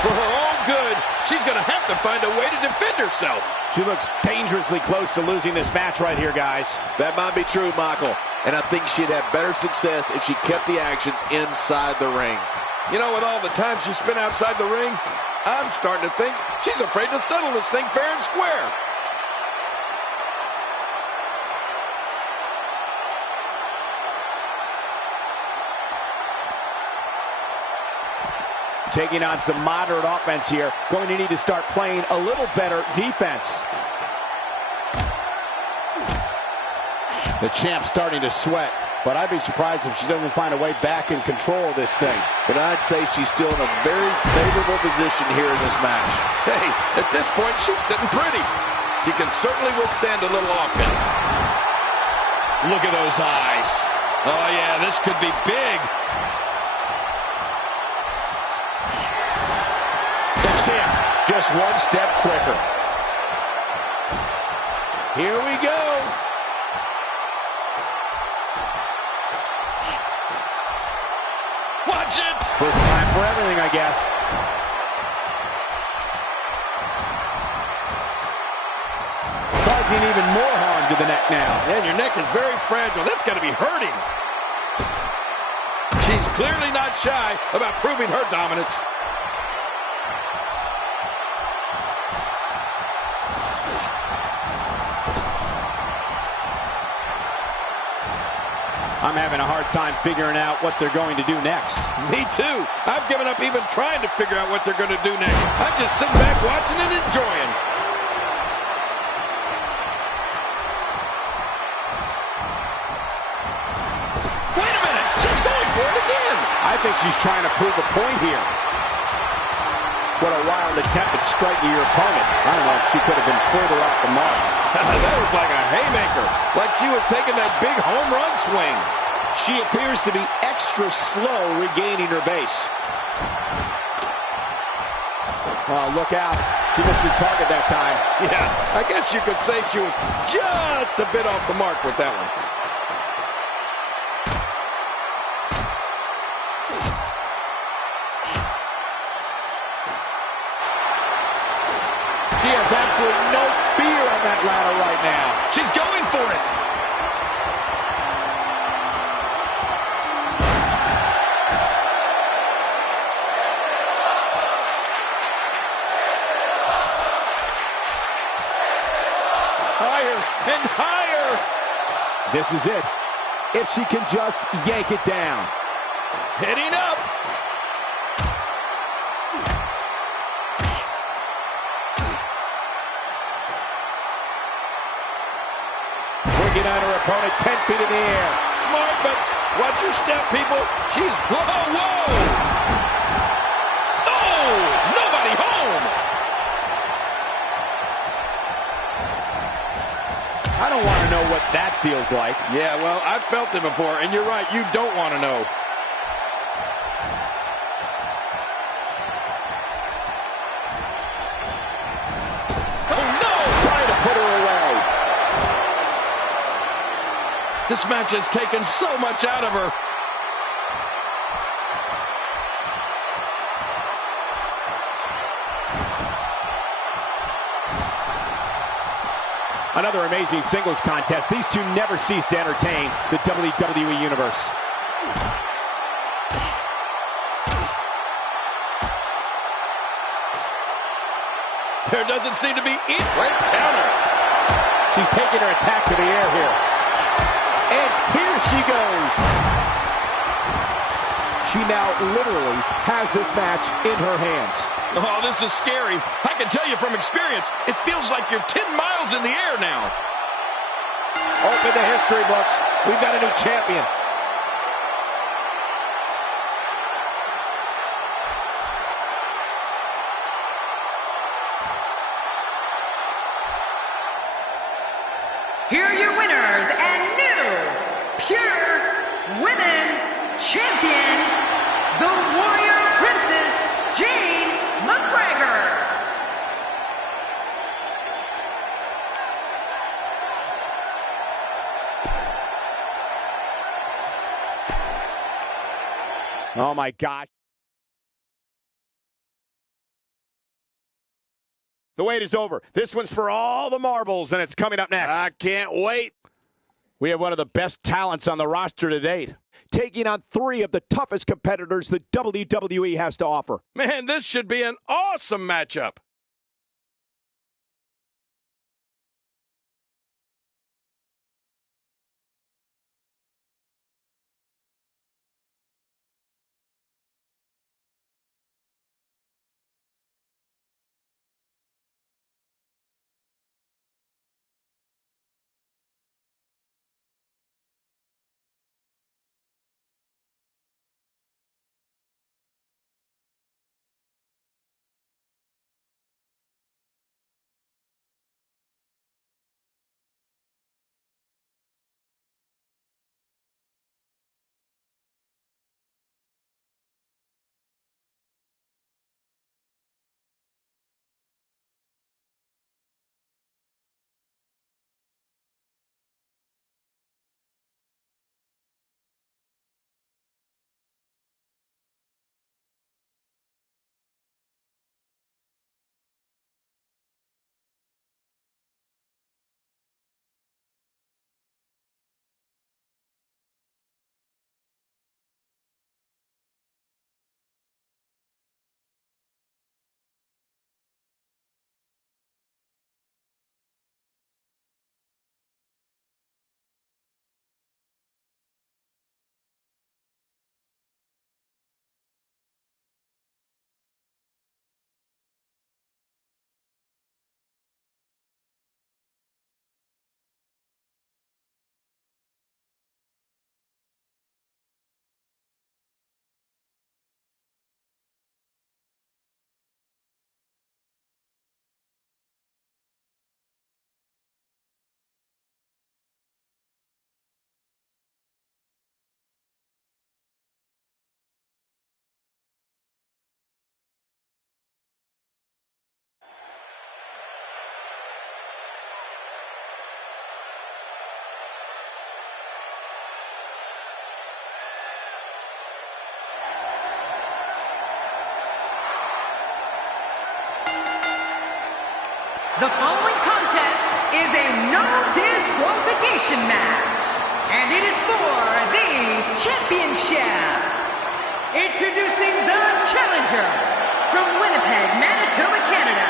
For her own good, she's going to have to find a way to defend herself. She looks dangerously close to losing this match right here, guys. That might be true, Michael. And I think she'd have better success if she kept the action inside the ring. You know, with all the time she spent outside the ring, I'm starting to think she's afraid to settle this thing fair and square. Taking on some moderate offense here. Going to need to start playing a little better defense. The champ's starting to sweat, but I'd be surprised if she doesn't find a way back in control of this thing. But I'd say she's still in a very favorable position here in this match. Hey, at this point, she's sitting pretty. She can certainly withstand a little offense. Look at those eyes. Oh, yeah, this could be big. champ, just one step quicker. Here we go. Watch it! First time for everything, I guess. Causing even more harm to the neck now. And your neck is very fragile. That's got to be hurting. She's clearly not shy about proving her dominance. I'm having a hard time figuring out what they're going to do next. Me too. I've given up even trying to figure out what they're going to do next. I'm just sitting back watching and enjoying. Wait a minute. She's going for it again. I think she's trying to prove a point here. What a wild attempt at striking your opponent. I don't know if she could have been further off the mark. That was like a haymaker. Like she was taking that big home run swing. She appears to be extra slow regaining her base. Oh, look out. She missed her target that time. Yeah, I guess you could say she was just a bit off the mark with that one. She has absolutely no fear on that ladder right now. She's going for it. Higher and higher. This is it. If she can just yank it down. Hitting up. Bringing on her opponent 10 feet in the air. Smart, but watch your step, people. She's, whoa. Oh, nobody home. I don't want to know what that feels like. Yeah, well, I've felt it before, and you're right, you don't want to know. Oh, no! Trying to put her away. This match has taken so much out of her. Another amazing singles contest. These two never cease to entertain the WWE Universe. There doesn't seem to be any great counter. She's taking her attack to the air here. And here she goes. She now literally has this match in her hands. Oh, this is scary. I can tell you from experience, it feels like you're 10 miles in the air now. Open the history books. We've got a new champion. Here are your winners and new Pure Women's Champion, the Warrior Princess, Jane McGregor. Oh my gosh. The wait is over. This one's for all the marbles, and it's coming up next. I can't wait. We have one of the best talents on the roster to date, taking on 3 of the toughest competitors the WWE has to offer. Man, this should be an awesome matchup. The following contest is a no disqualification match, and it is for the championship. Introducing the challenger from Winnipeg, Manitoba, Canada,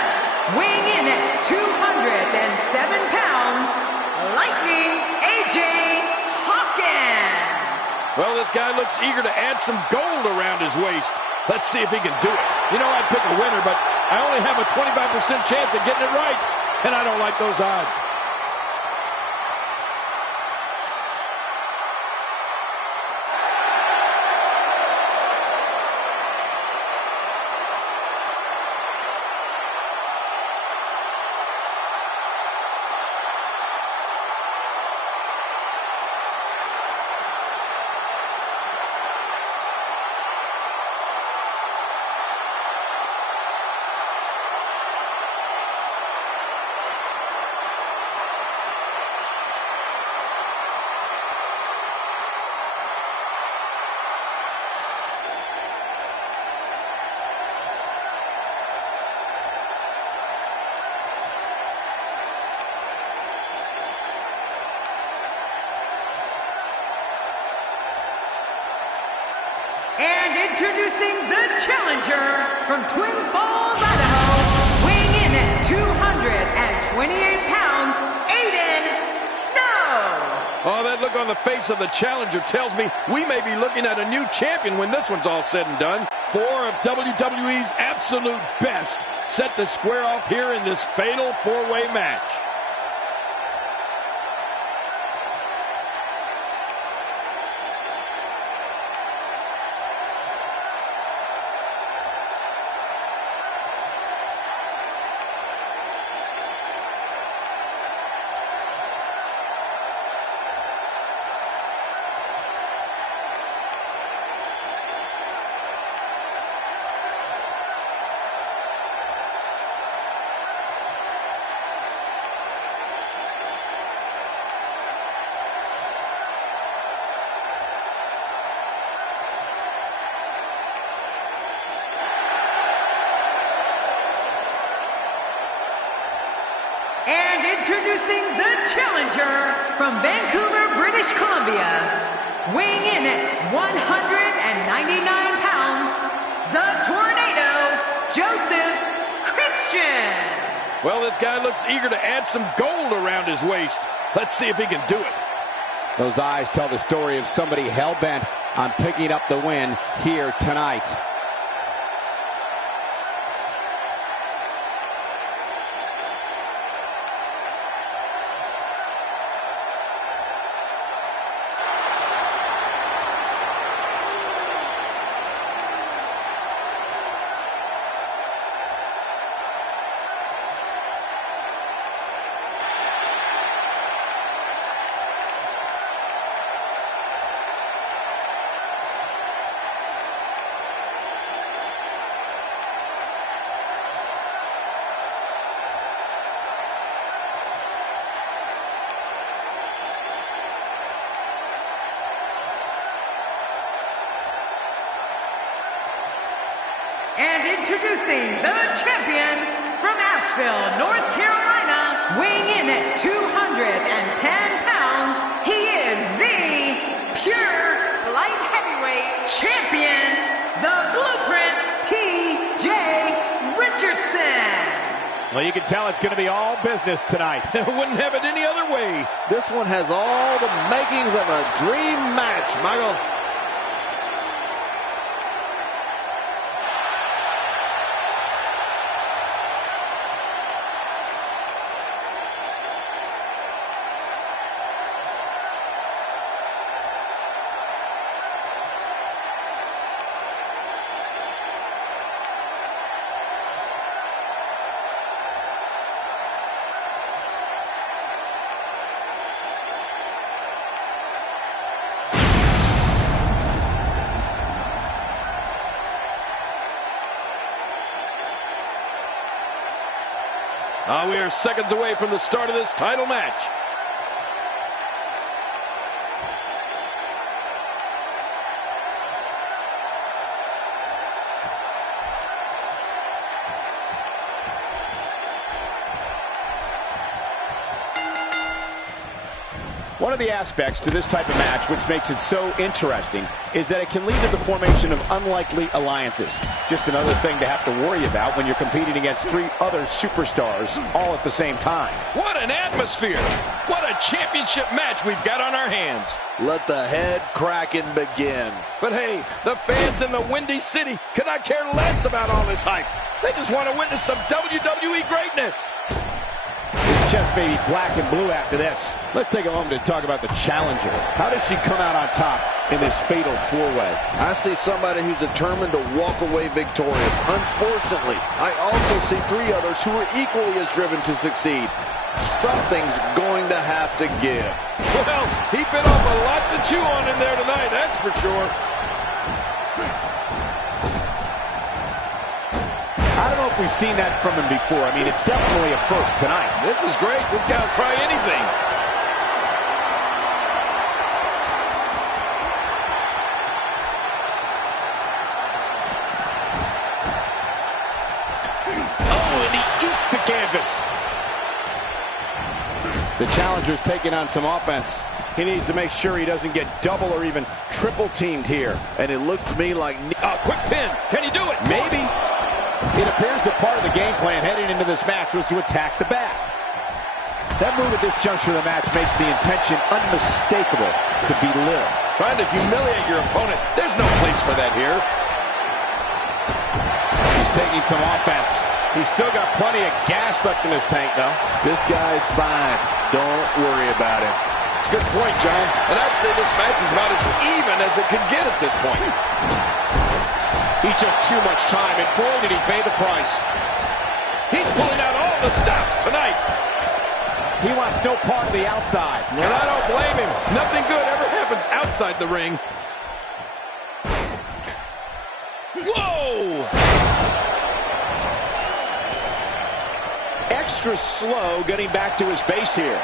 weighing in at 207 pounds, Lightning AJ Hawkins. Well, this guy looks eager to add some gold around his waist. Let's see if he can do it. You know, I'd pick a winner, but I only have a 25% chance of getting it right, and I don't like those odds. And introducing the challenger from Twin Falls, Idaho, weighing in at 228 pounds, Aiden Snow. Oh, that look on the face of the challenger tells me we may be looking at a new champion when this one's all said and done. 4 of WWE's absolute best set to square off here in this fatal four-way match. And introducing the challenger from Vancouver, British Columbia, weighing in at 199 pounds, the Tornado, Joseph Christian. Well, this guy looks eager to add some gold around his waist. Let's see if he can do it. Those eyes tell the story of somebody hell-bent on picking up the win here tonight. And introducing the champion from Asheville, North Carolina, weighing in at 210 pounds, he is the pure light heavyweight champion, the Blueprint TJ Richardson. Well, you can tell it's going to be all business tonight. Wouldn't have it any other way. This one has all the makings of a dream match, Michael. We are seconds away from the start of this title match. One of the aspects to this type of match which makes it so interesting is that it can lead to the formation of unlikely alliances. Just another thing to have to worry about when you're competing against 3 other superstars all at the same time. What an atmosphere! What a championship match we've got on our hands. Let the head cracking begin. But hey, the fans in the Windy City could not care less about all this hype. They just want to witness some WWE greatness. His chest may be black and blue after this. Let's take a moment to talk about the challenger. How does she come out on top in this fatal 4-way? I see somebody who's determined to walk away victorious. Unfortunately, I also see 3 others who are equally as driven to succeed. Something's going to have to give. Well, he bit off a lot to chew on in there tonight, that's for sure. I don't know if we've seen that from him before. I mean, it's definitely a first tonight. This is great. This guy will try anything. Oh, and he eats the canvas. The challenger's taking on some offense. He needs to make sure he doesn't get double or even triple teamed here. And it looks to me like... Quick pin. Can he do it? Maybe. It appears that part of the game plan heading into this match was to attack the back. That move at this juncture of the match makes the intention unmistakable to belittle. Trying to humiliate your opponent. There's no place for that here. He's taking some offense. He's still got plenty of gas left in his tank, though. This guy's fine. Don't worry about him. It's a good point, John. And I'd say this match is about as even as it could get at this point. He took too much time, and boy, did he pay the price. He's pulling out all the stops tonight. He wants no part of the outside. And I don't blame him. Nothing good ever happens outside the ring. Whoa! Extra slow getting back to his base here.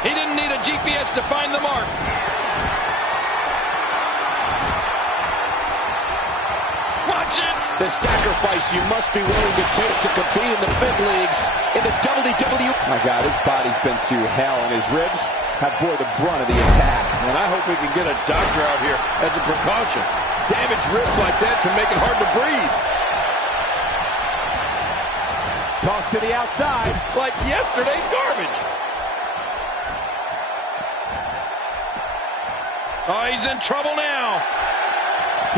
He didn't need a GPS to find the mark. Watch it! The sacrifice you must be willing to take to compete in the big leagues in the WWE. My God, his body's been through hell, and his ribs have bore the brunt of the attack. And I hope we can get a doctor out here as a precaution. Damaged ribs like that can make it hard to breathe. Toss to the outside. Like yesterday's garbage. Oh, he's in trouble now.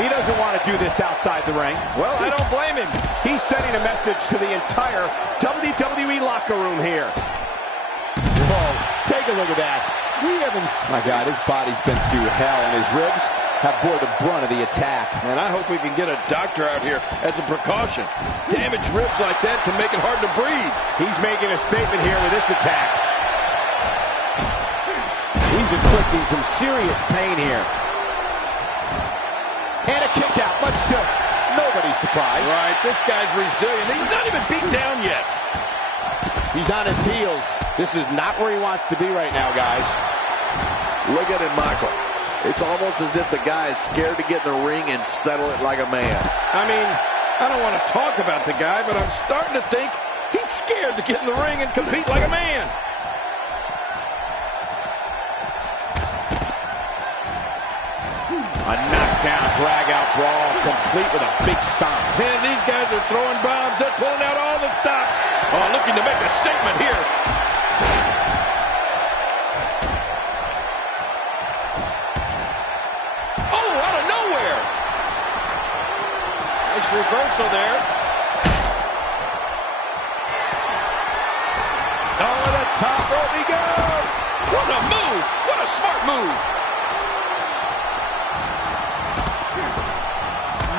He doesn't want to do this outside the ring. Well, I don't blame him. He's sending a message to the entire WWE locker room here. Whoa, take a look at that. We haven't... My God, his body's been through hell, and his ribs have bore the brunt of the attack. And I hope we can get a doctor out here as a precaution. Damaged ribs like that can make it hard to breathe. He's making a statement here with this attack. He's inflicting some serious pain here. And a kick out, much to nobody's surprise. Right, this guy's resilient. He's not even beat down yet. He's on his heels. This is not where he wants to be right now, guys. Look at him, Michael. It's almost as if the guy is scared to get in the ring and settle it like a man. I mean, I don't want to talk about the guy, but I'm starting to think he's scared to get in the ring and compete like a man. A knockdown, drag-out brawl, complete with a big stomp. And these guys are throwing bombs. They're pulling out all the stops. Oh, looking to make a statement here. Oh, out of nowhere. Nice reversal there. Over the top rope he goes. What a move. What a smart move.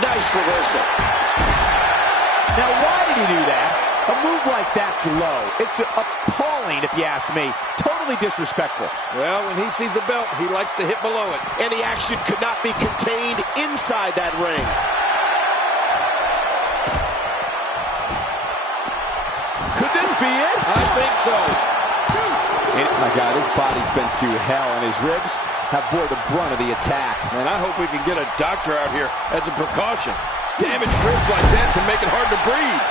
Nice reversal. Now, why did he do that? A move like that's low. It's appalling, if you ask me. Totally disrespectful. Well, when he sees the belt, he likes to hit below it. And the action could not be contained inside that ring. Could this be it? I think so. And, my God, his body's been through hell, and his ribs have bore the brunt of the attack. And I hope we can get a doctor out here as a precaution. Damaged ribs like that can make it hard to breathe.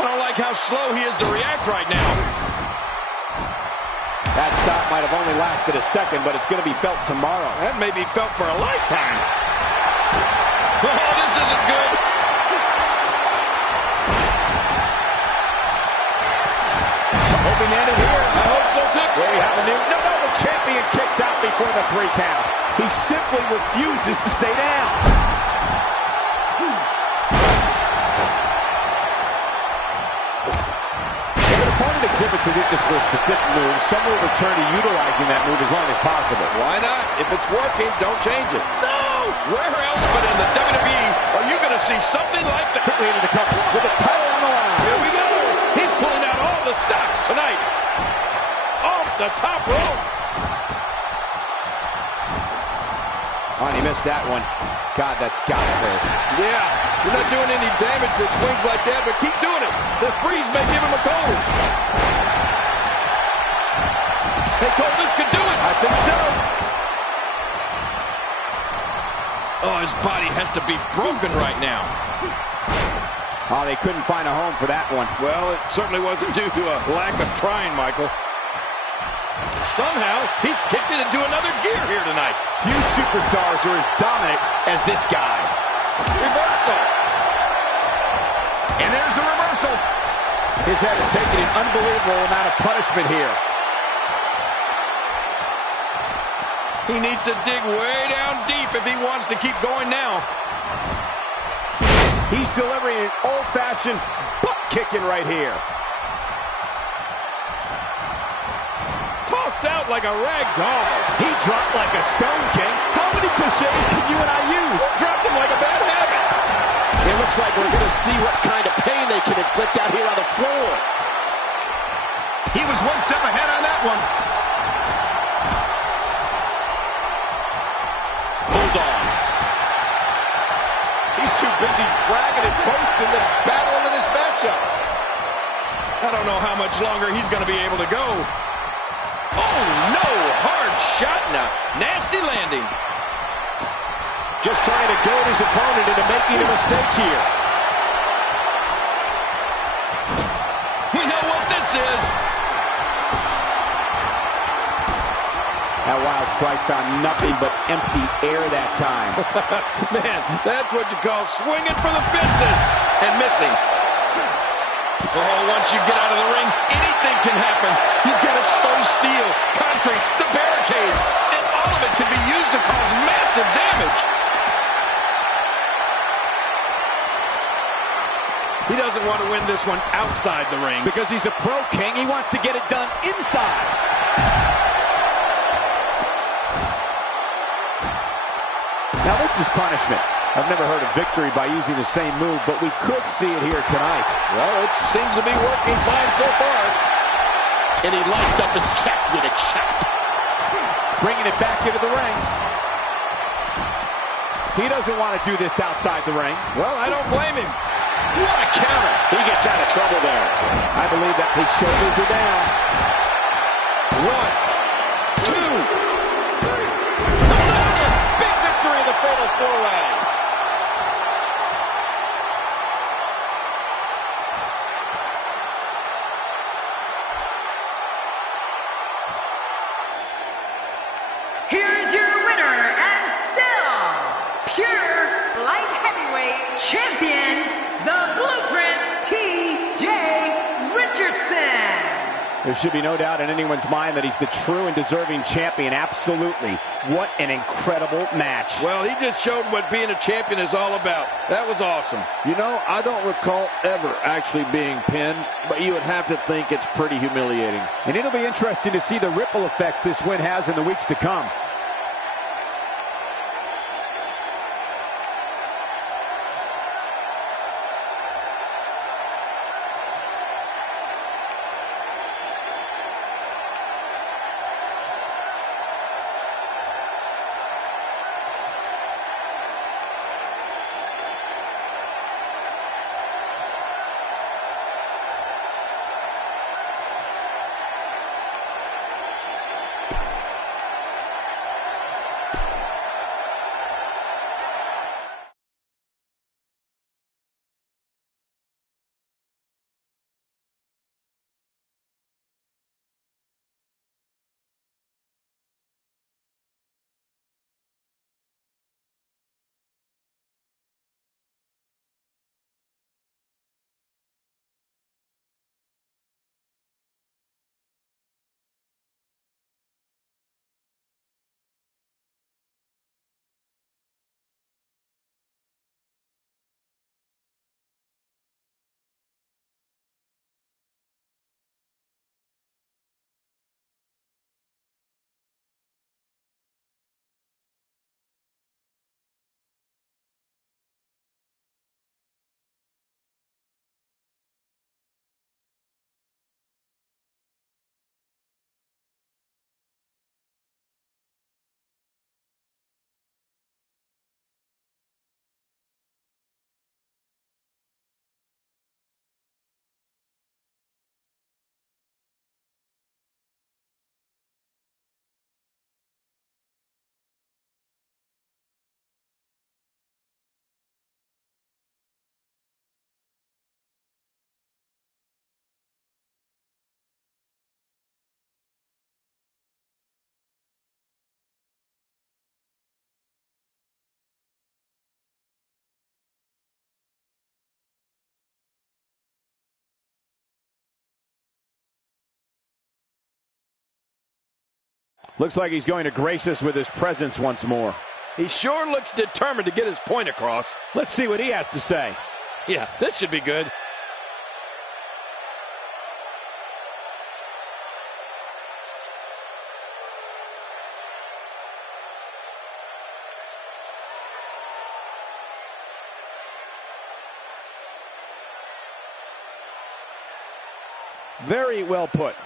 I don't like how slow he is to react right now. That stop might have only lasted a second, but it's going to be felt tomorrow. That may be felt for a lifetime. Oh, this isn't good. Hoping to end it here. I hope so, too. There you have a new... No, the champion kicks out before the 3 count. He simply refuses to stay down. If an opponent exhibits a weakness for a specific move, some will return to utilizing that move as long as possible. Why not? If it's working, don't change it. No! Where else but in the WWE are you going to see something like that? Quickly into the cover with the title on the line. Here we go. He's pulling out all the stops tonight. Off the top rope. Oh, and he missed that one. God, that's got to hurt. Yeah, you're not doing any damage with swings like that, but keep doing it. The freeze may give him a cold. Hey, Cole, this could do it. I think so. Oh, his body has to be broken right now. Oh, they couldn't find a home for that one. Well, it certainly wasn't due to a lack of trying, Michael. Somehow, he's kicked it into another gear here tonight. Few superstars are as dominant as this guy. Reversal. And there's the reversal. His head has taken an unbelievable amount of punishment here. He needs to dig way down deep if he wants to keep going now. He's delivering an old-fashioned butt kicking right here. Tossed out like a rag doll. He dropped like a stone king. How many cliches can you and I use? Dropped him like a bad habit. It looks like we're going to see what kind of pain they can inflict out here on the floor. He was one step ahead on that one. Hold on. He's too busy bragging and boasting than battling in this matchup. I don't know how much longer he's going to be able to go. Oh, no. Hard shot and a nasty landing. Just trying to goad his opponent into making a mistake here. We know what this is. That wild strike found nothing but empty air that time. Man, that's what you call swinging for the fences and missing. Oh, once you get out of the ring, anything can happen. You've got exposed steel, concrete, the barricades, and all of it can be used to cause massive damage. He doesn't want to win this one outside the ring. Because he's a pro king, he wants to get it done inside. Now this is punishment. I've never heard of victory by using the same move, but we could see it here tonight. Well, it seems to be working fine so far. And he lights up his chest with a chop. Bringing it back into the ring. He doesn't want to do this outside the ring. Well, I don't blame him. What a counter. He gets out of trouble there. I believe that his shoulders are down. 1, 2, 3. Big victory in the fatal four-way. Here's your winner and still pure light heavyweight champion, the Blueprint T.J. Richardson. There should be no doubt in anyone's mind that he's the true and deserving champion. Absolutely. What an incredible match. Well, he just showed what being a champion is all about. That was awesome. You know, I don't recall ever actually being pinned, but you would have to think it's pretty humiliating. And it'll be interesting to see the ripple effects this win has in the weeks to come. Looks like he's going to grace us with his presence once more. He sure looks determined to get his point across. Let's see what he has to say. Yeah, this should be good. Very well put.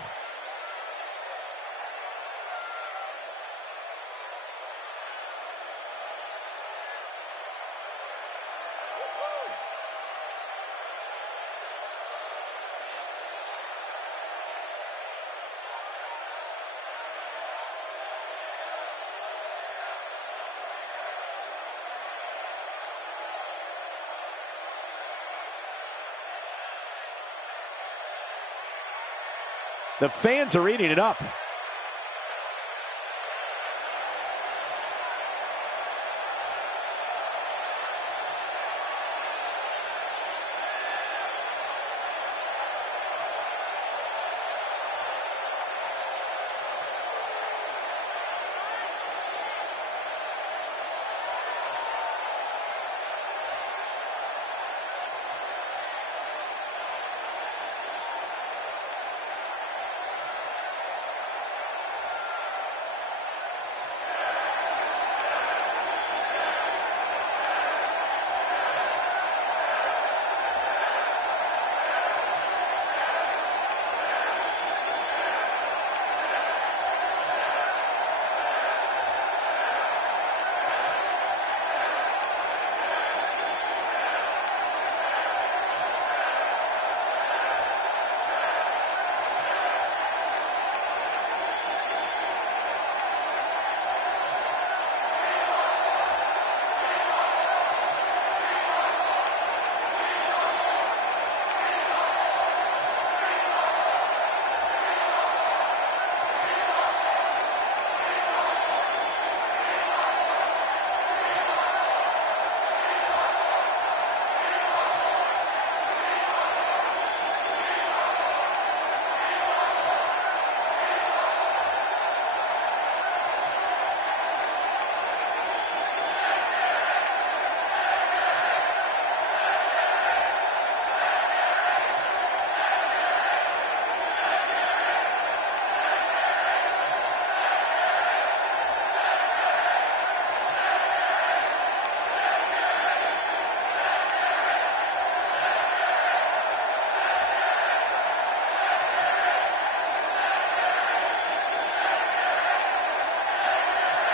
The fans are eating it up.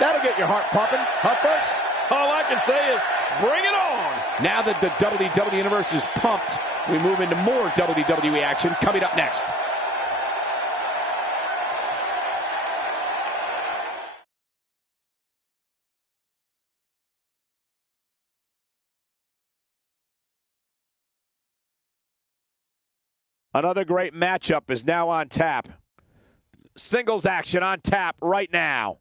That'll get your heart pumping, huh, folks? All I can say is, bring it on! Now that the WWE Universe is pumped, we move into more WWE action coming up next. Another great matchup is now on tap. Singles action on tap right now.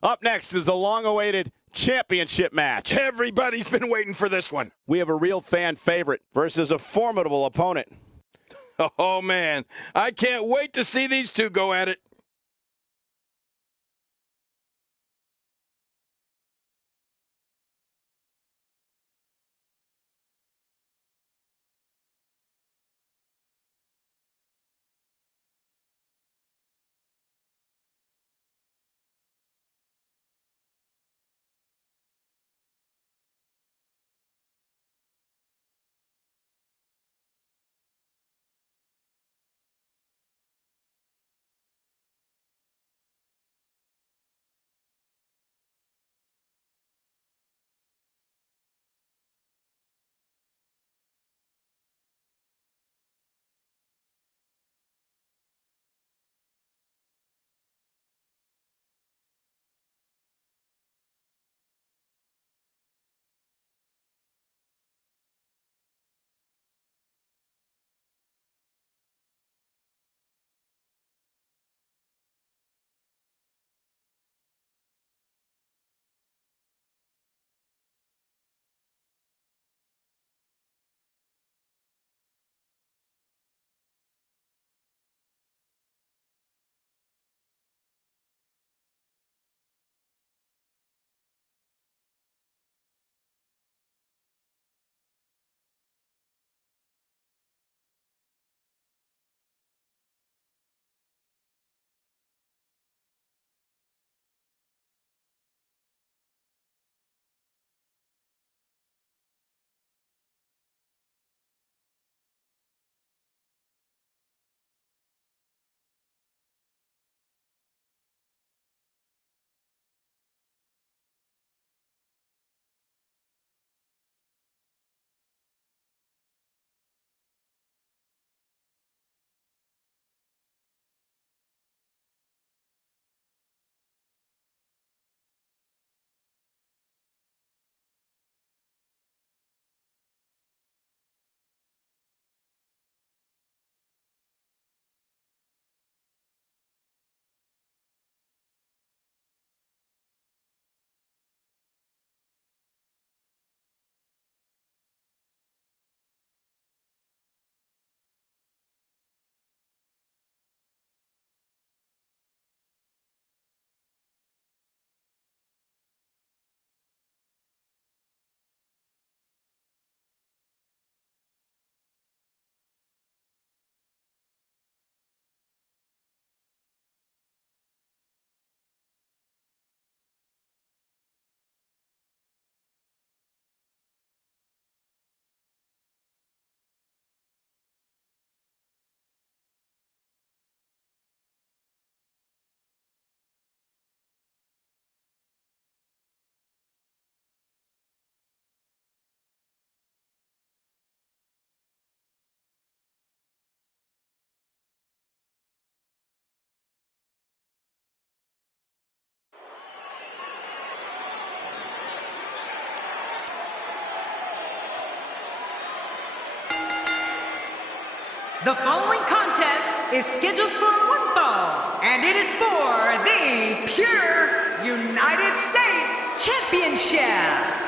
Up next is the long-awaited championship match. Everybody's been waiting for this one. We have a real fan favorite versus a formidable opponent. Oh, man. I can't wait to see these two go at it. The following contest is scheduled for one fall, and it is for the Pure United States Championship.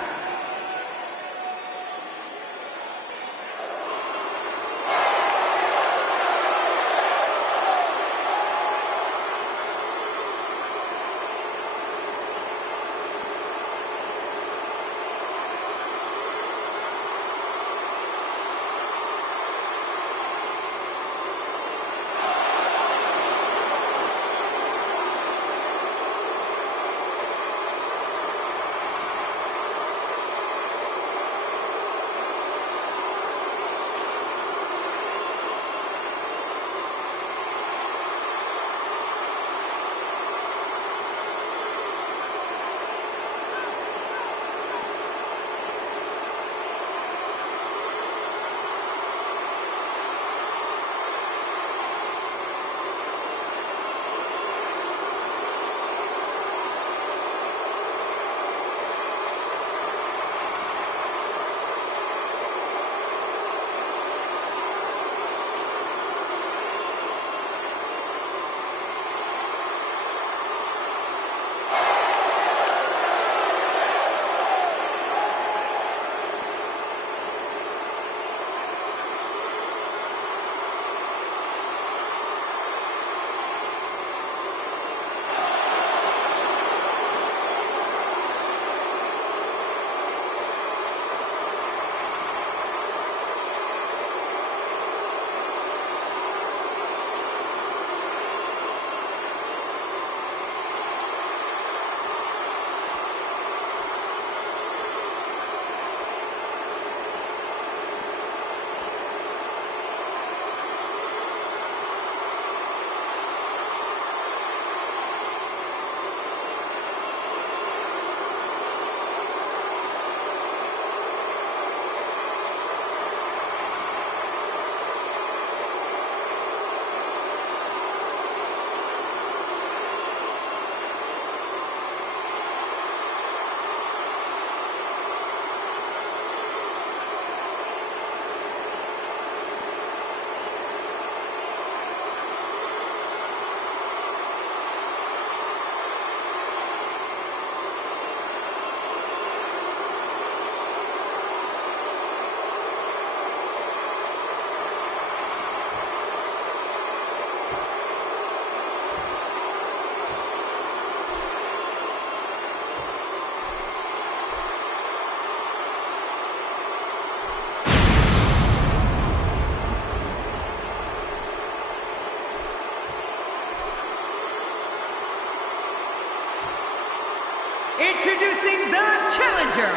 Introducing the challenger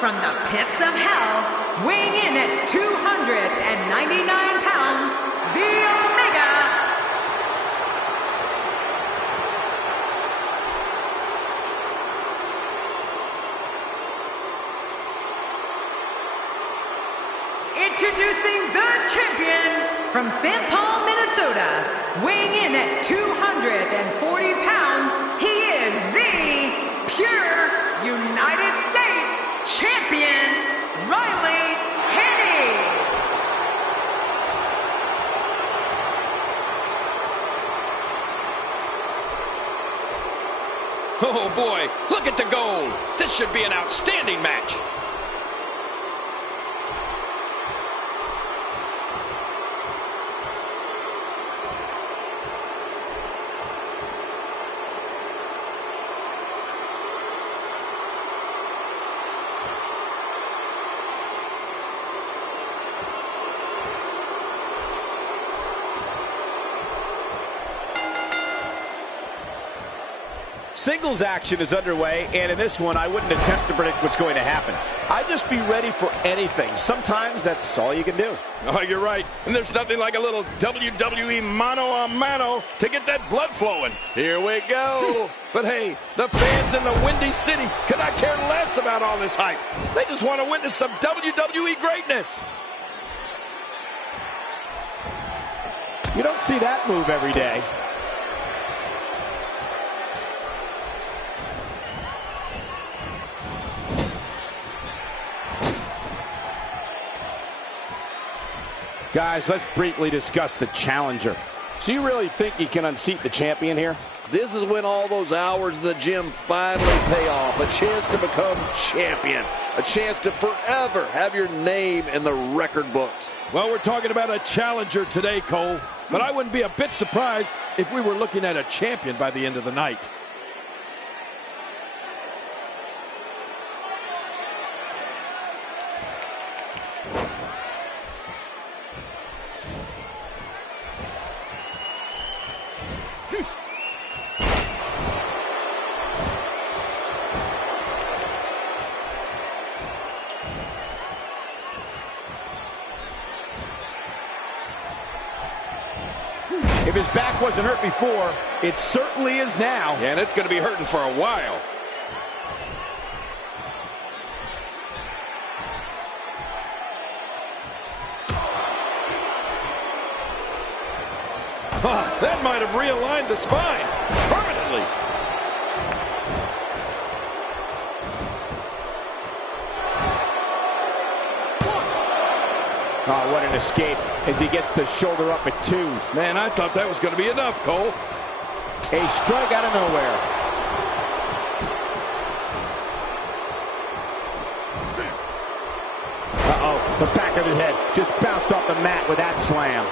from the pits of hell, weighing in at 299 pounds, the Omega. Introducing the champion from St. Paul, Minnesota, weighing in at 240 pounds, he is the Pure United States Champion, Riley Henny. Oh boy, look at the gold. This should be an outstanding match. Singles action is underway, and in this one, I wouldn't attempt to predict what's going to happen. I'd just be ready for anything. Sometimes that's all you can do. Oh, you're right. And there's nothing like a little WWE mano-a-mano to get that blood flowing. Here we go. But hey, the fans in the Windy City could not care less about all this hype. They just want to witness some WWE greatness. You don't see that move every day. Guys, let's briefly discuss the challenger. So you really think you can unseat the champion here? This is when all those hours in the gym finally pay off. A chance to become champion. A chance to forever have your name in the record books. Well, we're talking about a challenger today, Cole. But I wouldn't be a bit surprised if we were looking at a champion by the end of the night. If his back wasn't hurt before, it certainly is now. Yeah, and it's going to be hurting for a while. That might have realigned the spine permanently. Oh, what an escape as he gets the shoulder up at 2. Man, I thought that was going to be enough, Cole. A strike out of nowhere. Uh-oh, the back of his head just bounced off the mat with that slam.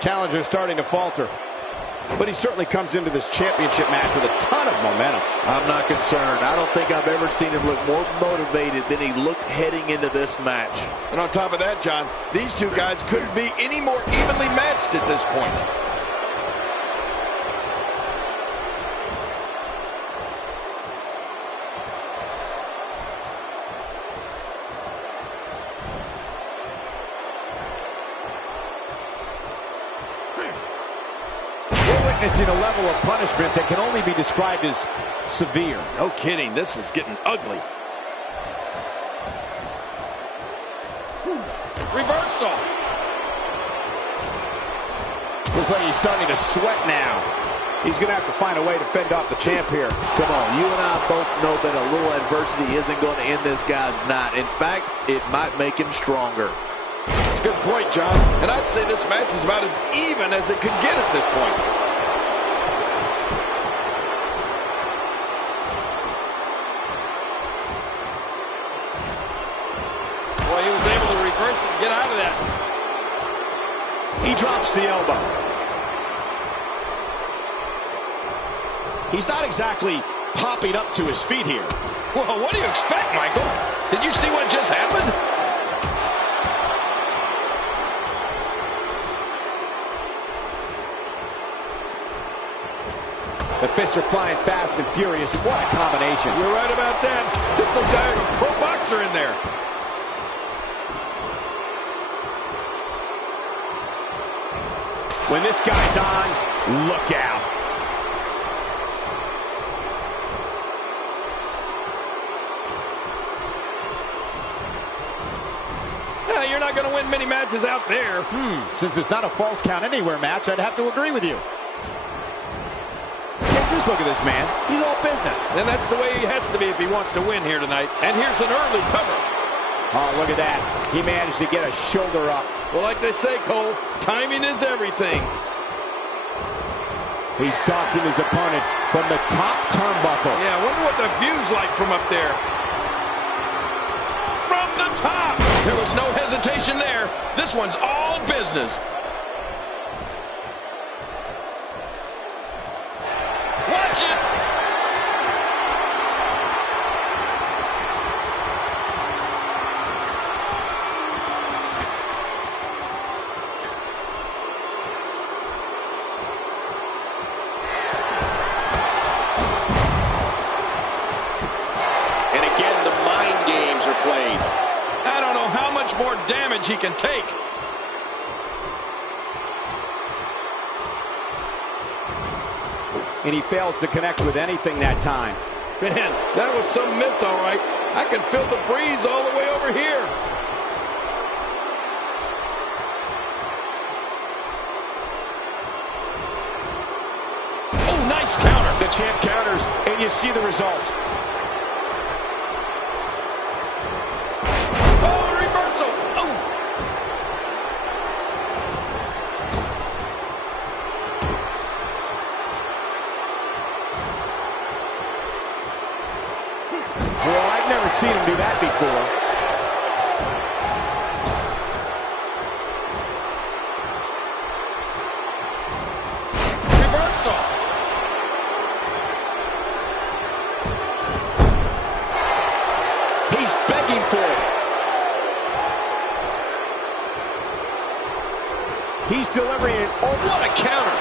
Challenger starting to falter, but he certainly comes into this championship match with a ton of momentum. I'm not concerned. I don't think I've ever seen him look more motivated than he looked heading into this match. And on top of that, John, these two guys couldn't be any more evenly matched at this point. Witnessing a level of punishment that can only be described as severe. No kidding, this is getting ugly. Reversal. Looks like he's starting to sweat now. He's going to have to find a way to fend off the champ here. Come on, you and I both know that a little adversity isn't going to end this guy's night. In fact, it might make him stronger. That's a good point, John. And I'd say this match is about as even as it could get at this point. Get out of that. He drops the elbow. He's not exactly popping up to his feet here. Well, what do you expect, Michael? Did you see what just happened? The fists are flying fast and furious. What a combination. You're right about that. This looks like a pro boxer in there. When this guy's on, look out. Yeah, you're not going to win many matches out there. Since it's not a false count anywhere match, I'd have to agree with you. Just look at this man. He's all business. And that's the way he has to be if he wants to win here tonight. And here's an early cover. Oh, look at that. He managed to get a shoulder up. Well, like they say, Cole, timing is everything. He's stalking his opponent from the top turnbuckle. Yeah, I wonder what the view's like from up there. From the top. There was no hesitation there. This one's all business. Watch it. Played. I don't know how much more damage he can take. And he fails to connect with anything that time. Man, that was some miss, all right. I can feel the breeze all the way over here. The champ counters, and you see the result. Oh, reversal. Oh. Well, I've never seen him do that before. Reversal. He's begging for it. He's delivering it. Oh, what a counter.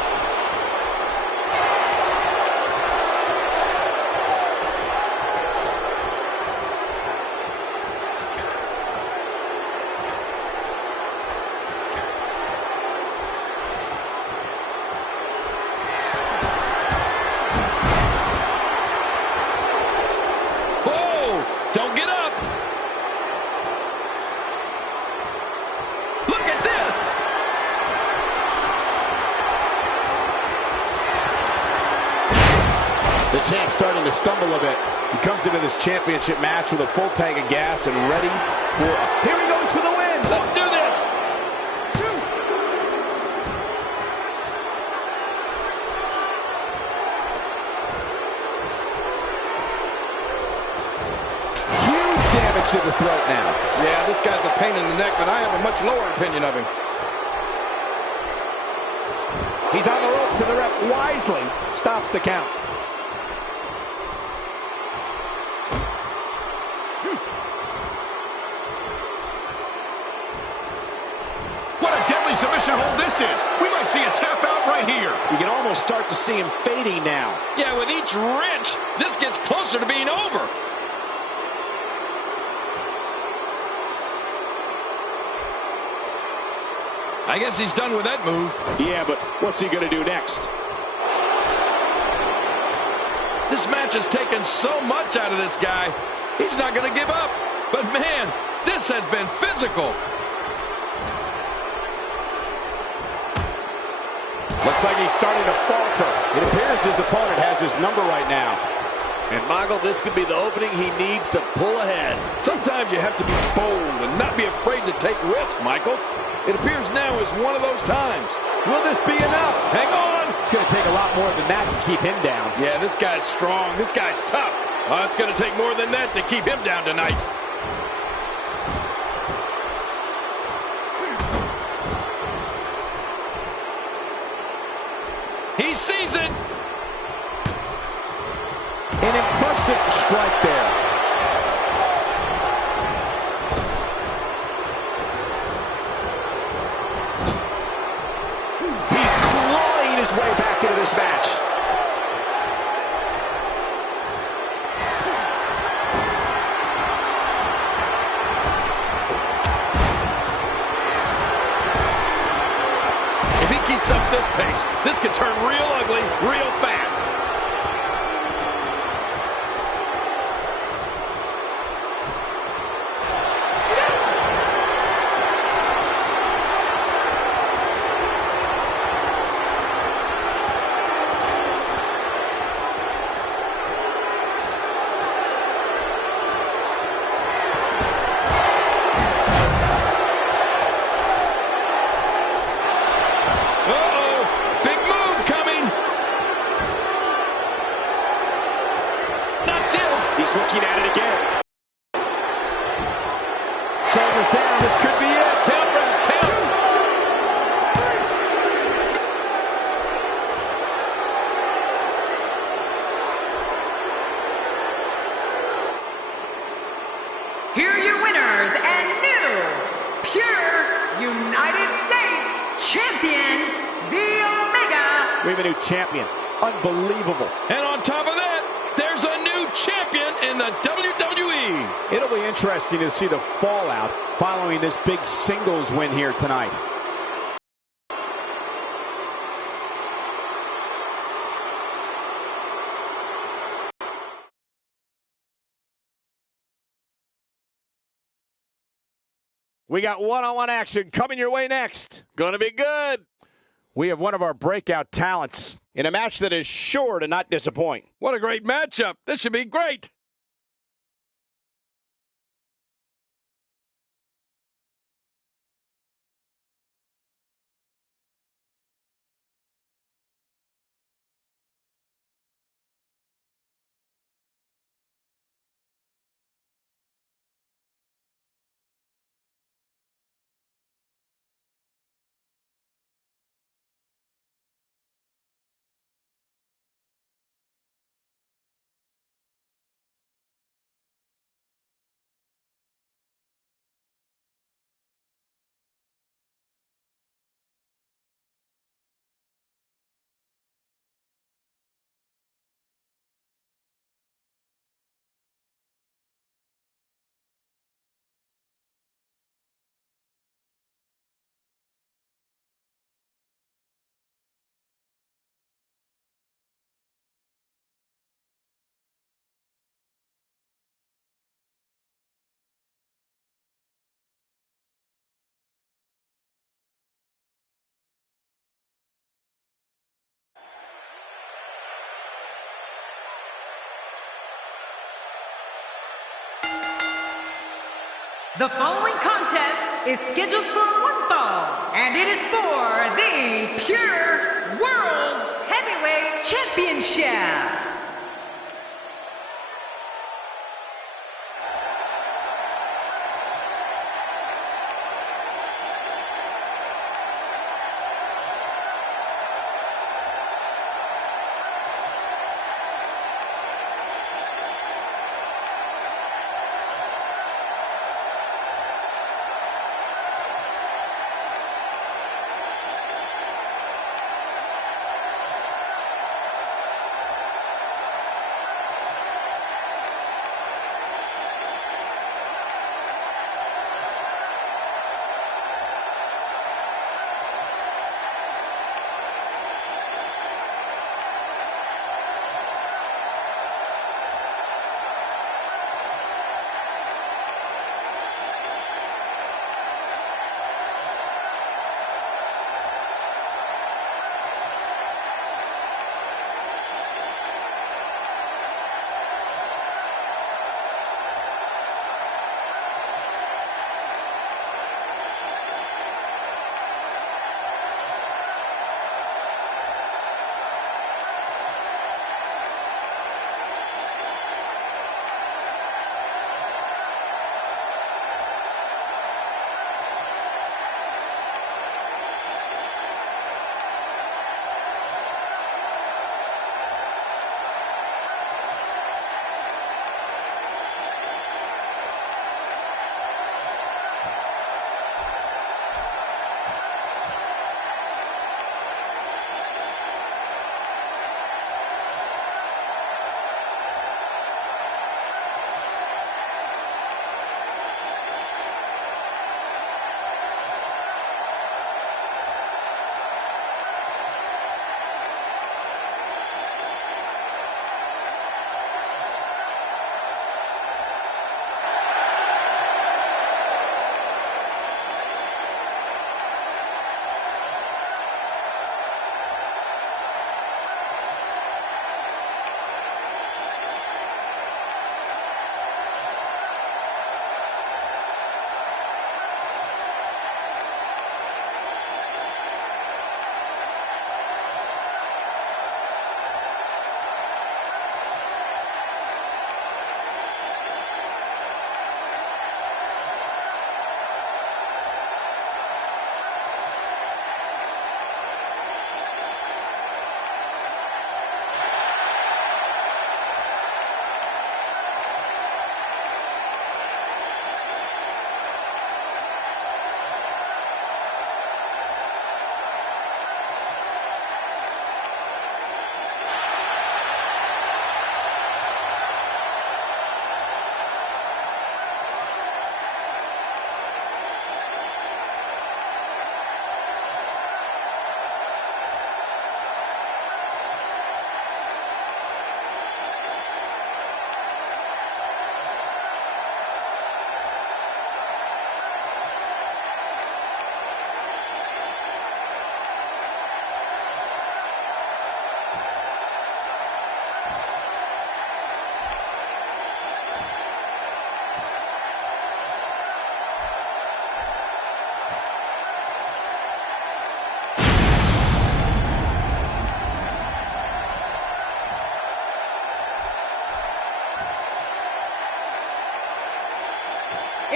Don't get up. Look at this. The champ's starting to stumble a bit. He comes into this championship match with a full tank of gas and ready for a... Here he goes for the win. Let's do this. Damage to the throat now. Yeah, this guy's a pain in the neck, but I have a much lower opinion of him. He's on the ropes, and the ref wisely stops the count. What a deadly submission hold this is. We might see a tap out right here. You can almost start to see him fading now. Yeah, with each wrench, this gets closer to being over. I guess he's done with that move. Yeah, but what's he going to do next? This match has taken so much out of this guy. He's not going to give up. But man, this has been physical. Looks like he's starting to falter. It appears his opponent has his number right now. And Michael, this could be the opening he needs to pull ahead. Sometimes you have to be bold and not be afraid to take risk, Michael. It appears now is one of those times. Will this be enough? Hang on. It's going to take a lot more than that to keep him down. Yeah, this guy's strong. This guy's tough. It's going to take more than that to keep him down tonight. He sees it. An impressive strike there. He's clawing his way back into this match. If he keeps up this pace, this could turn real ugly real fast. He's looking at it again. Shoulders down. This could be it. Count, Ref, count. 2. Here are your winners and new Pure United States Champion, the Omega. We have a new champion. Unbelievable. And on top of that, there's a new champion in the WWE. It'll be interesting to see the fallout following this big singles win here tonight. We got one-on-one action coming your way next. Gonna be good. We have one of our breakout talents in a match that is sure to not disappoint. What a great matchup. This should be great. The following contest is scheduled for one fall, and it is for the Pure World Heavyweight Championship.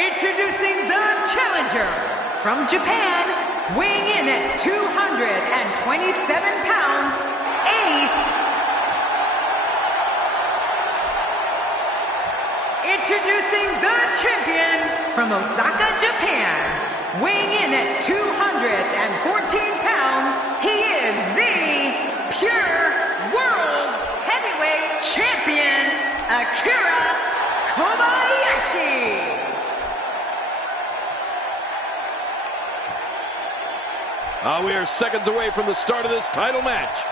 Introducing the challenger from Japan, weighing in at 227 pounds, Ace. Introducing the champion from Osaka, Japan, weighing in at 214 pounds, he is the Pure World Heavyweight Champion, Akira Kobayashi. We are seconds away from the start of this title match.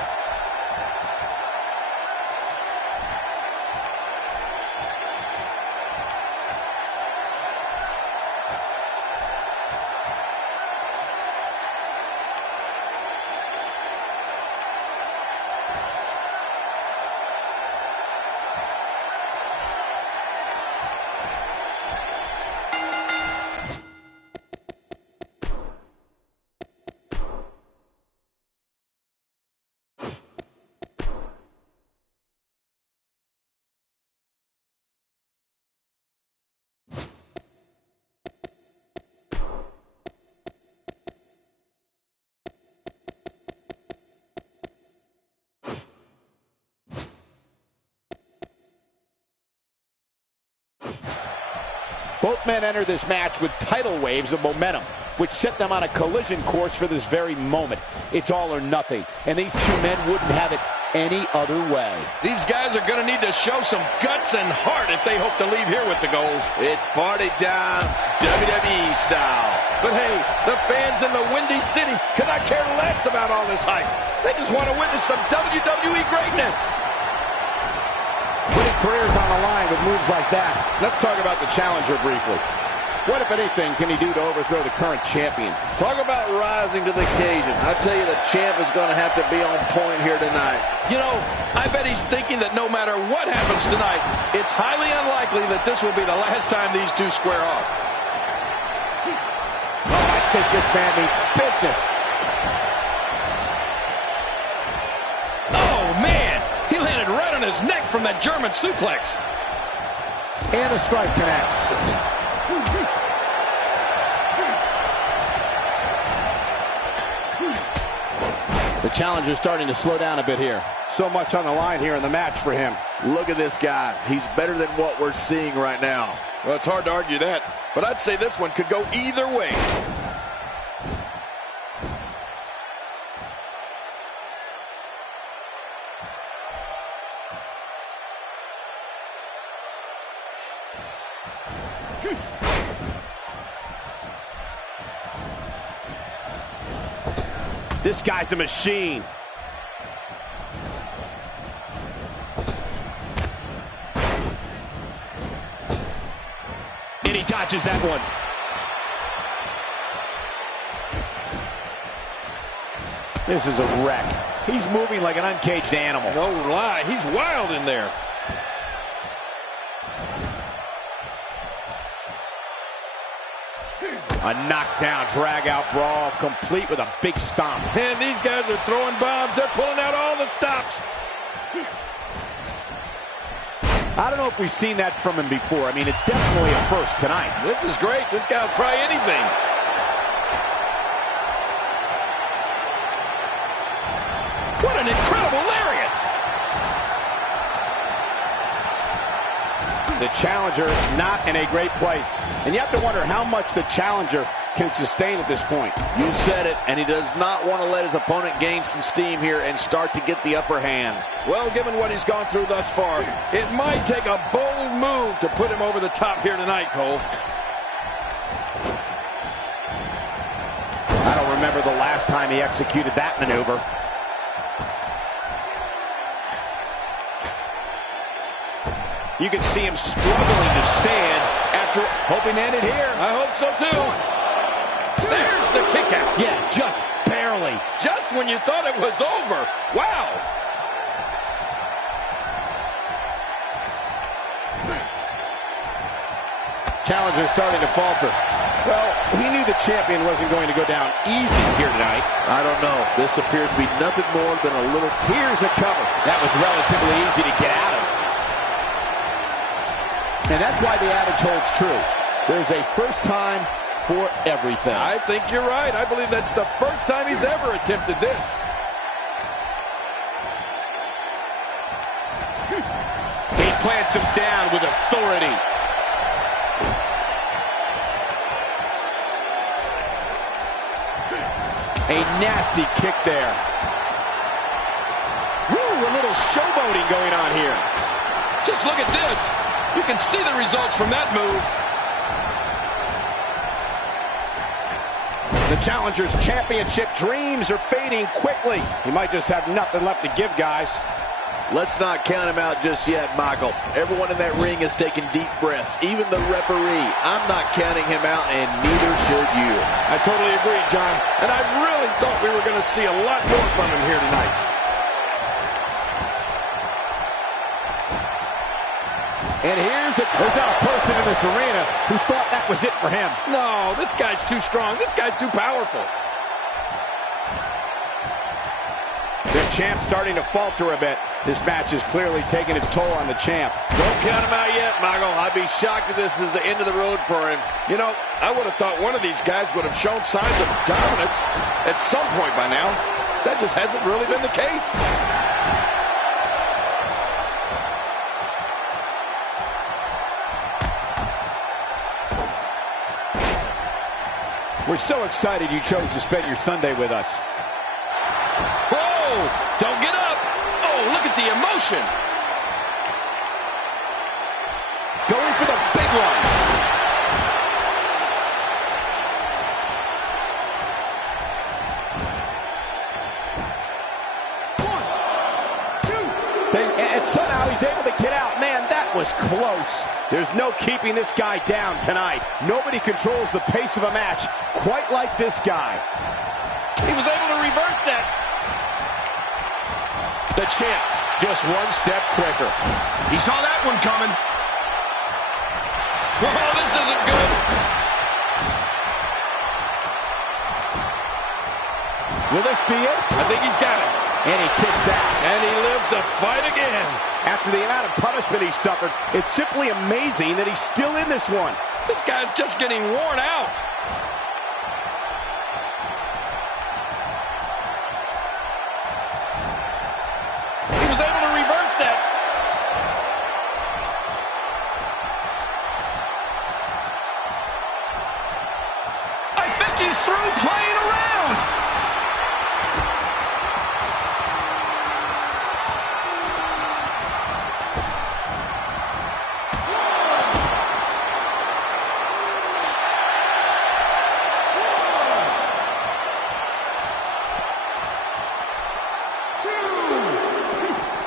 Both men enter this match with tidal waves of momentum, which set them on a collision course for this very moment. It's all or nothing, and these two men wouldn't have it any other way. These guys are going to need to show some guts and heart if they hope to leave here with the gold. It's party time, WWE style. But hey, the fans in the Windy City could not care less about all this hype. They just want to witness some WWE greatness. Putting careers on the line with moves like that. Let's talk about the challenger briefly. What, if anything, can he do to overthrow the current champion? Talk about rising to the occasion. I tell you, the champ is going to have to be on point here tonight. You know, I bet he's thinking that no matter what happens tonight, it's highly unlikely that this will be the last time these two square off. Oh, I think this man means business. Oh, man! He landed right on his neck from that German suplex. And the strike connects. The challenger's starting to slow down a bit here. So much on the line here in the match for him. Look at this guy. He's better than what we're seeing right now. Well, it's hard to argue that, but I'd say this one could go either way. This guy's a machine. And he dodges that one. This is a wreck. He's moving like an uncaged animal. No lie, he's wild in there. A knockdown, drag-out brawl, complete with a big stomp. And these guys are throwing bombs. They're pulling out all the stops. I don't know if we've seen that from him before. I mean, it's definitely a first tonight. This is great. This guy will try anything. What an incredible lariat! The challenger not in a great place. And you have to wonder how much the challenger can sustain at this point. You said it, and he does not want to let his opponent gain some steam here and start to get the upper hand. Well, given what he's gone through thus far, it might take a bold move to put him over the top here tonight, Cole. I don't remember the last time he executed that maneuver. You can see him struggling to stand after Hoping to end it here. I hope so, too. There's the kick out. Yeah, just barely. Just when you thought it was over. Wow. Challenger starting to falter. Well, he knew the champion wasn't going to go down easy here tonight. I don't know. This appears to be nothing more than a little... Here's a cover. That was relatively easy to get out of. And that's why the adage holds true. There's a first time for everything. I think you're right. I believe that's the first time he's ever attempted this. He plants him down with authority. A nasty kick there. Woo, a little showboating going on here. Just look at this. You can see the results from that move. The challenger's championship dreams are fading quickly. He might just have nothing left to give, guys. Let's not count him out just yet, Michael. Everyone in that ring is taking deep breaths, even the referee. I'm not counting him out, and neither should you. I totally agree, John. And I really thought we were going to see a lot more from him here tonight. And there's not a person in this arena who thought that was it for him. No, this guy's too strong. This guy's too powerful. The champ's starting to falter a bit. This match is clearly taking its toll on the champ. Don't count him out yet, Michael. I'd be shocked if this is the end of the road for him. You know, I would have thought one of these guys would have shown signs of dominance at some point by now. That just hasn't really been the case. We're so excited you chose to spend your Sunday with us. Whoa! Don't get up! Oh, look at the emotion! Going for the big one. And somehow he's able to get out. Man, that was close. There's no keeping this guy down tonight. Nobody controls the pace of a match quite like this guy. He was able to reverse that. The champ, just one step quicker. He saw that one coming. Oh, this isn't good. Will this be it? I think he's got it. And he kicks out. And he lives to fight again. After the amount of punishment he suffered, it's simply amazing that he's still in this one. This guy's just getting worn out. He was able to reverse that. I think he's through playing around.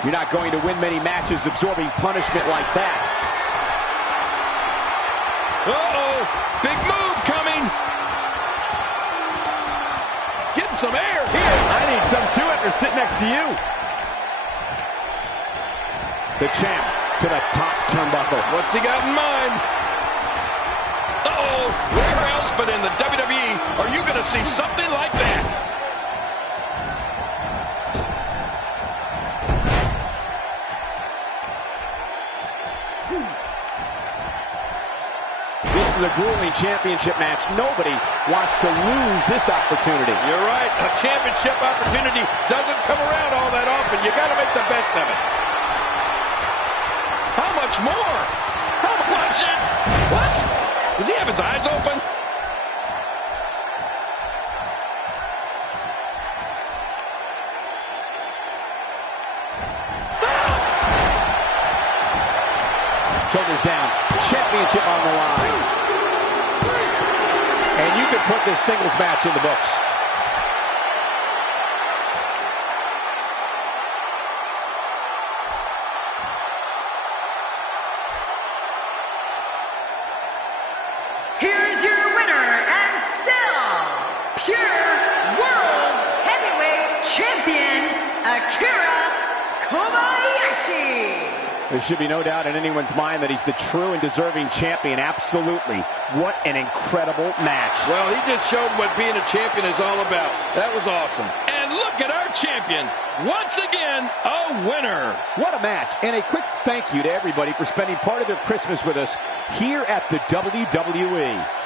You're not going to win many matches absorbing punishment like that. Uh-oh! Big move coming! Getting some air! Here, I need some too after sitting next to you. The champ to the top turnbuckle. What's he got in mind? Uh-oh! Where else but in the WWE are you going to see something like that? This is a grueling championship match. Nobody wants to lose this opportunity. You're right. A championship opportunity doesn't come around all that often. You got to make the best of it. How much more? How much? What? Does he have his eyes open? Shoulders down. Championship on the line. And you can put this singles match in the books. Here's your winner and still pure World Heavyweight Champion, Akira Kobayashi. There should be no doubt in anyone's mind that he's the true and deserving champion. Absolutely. What an incredible match. Well, he just showed what being a champion is all about. That was awesome. And look at our champion, once again, a winner. What a match, and a quick thank you to everybody for spending part of their Christmas with us here at the WWE.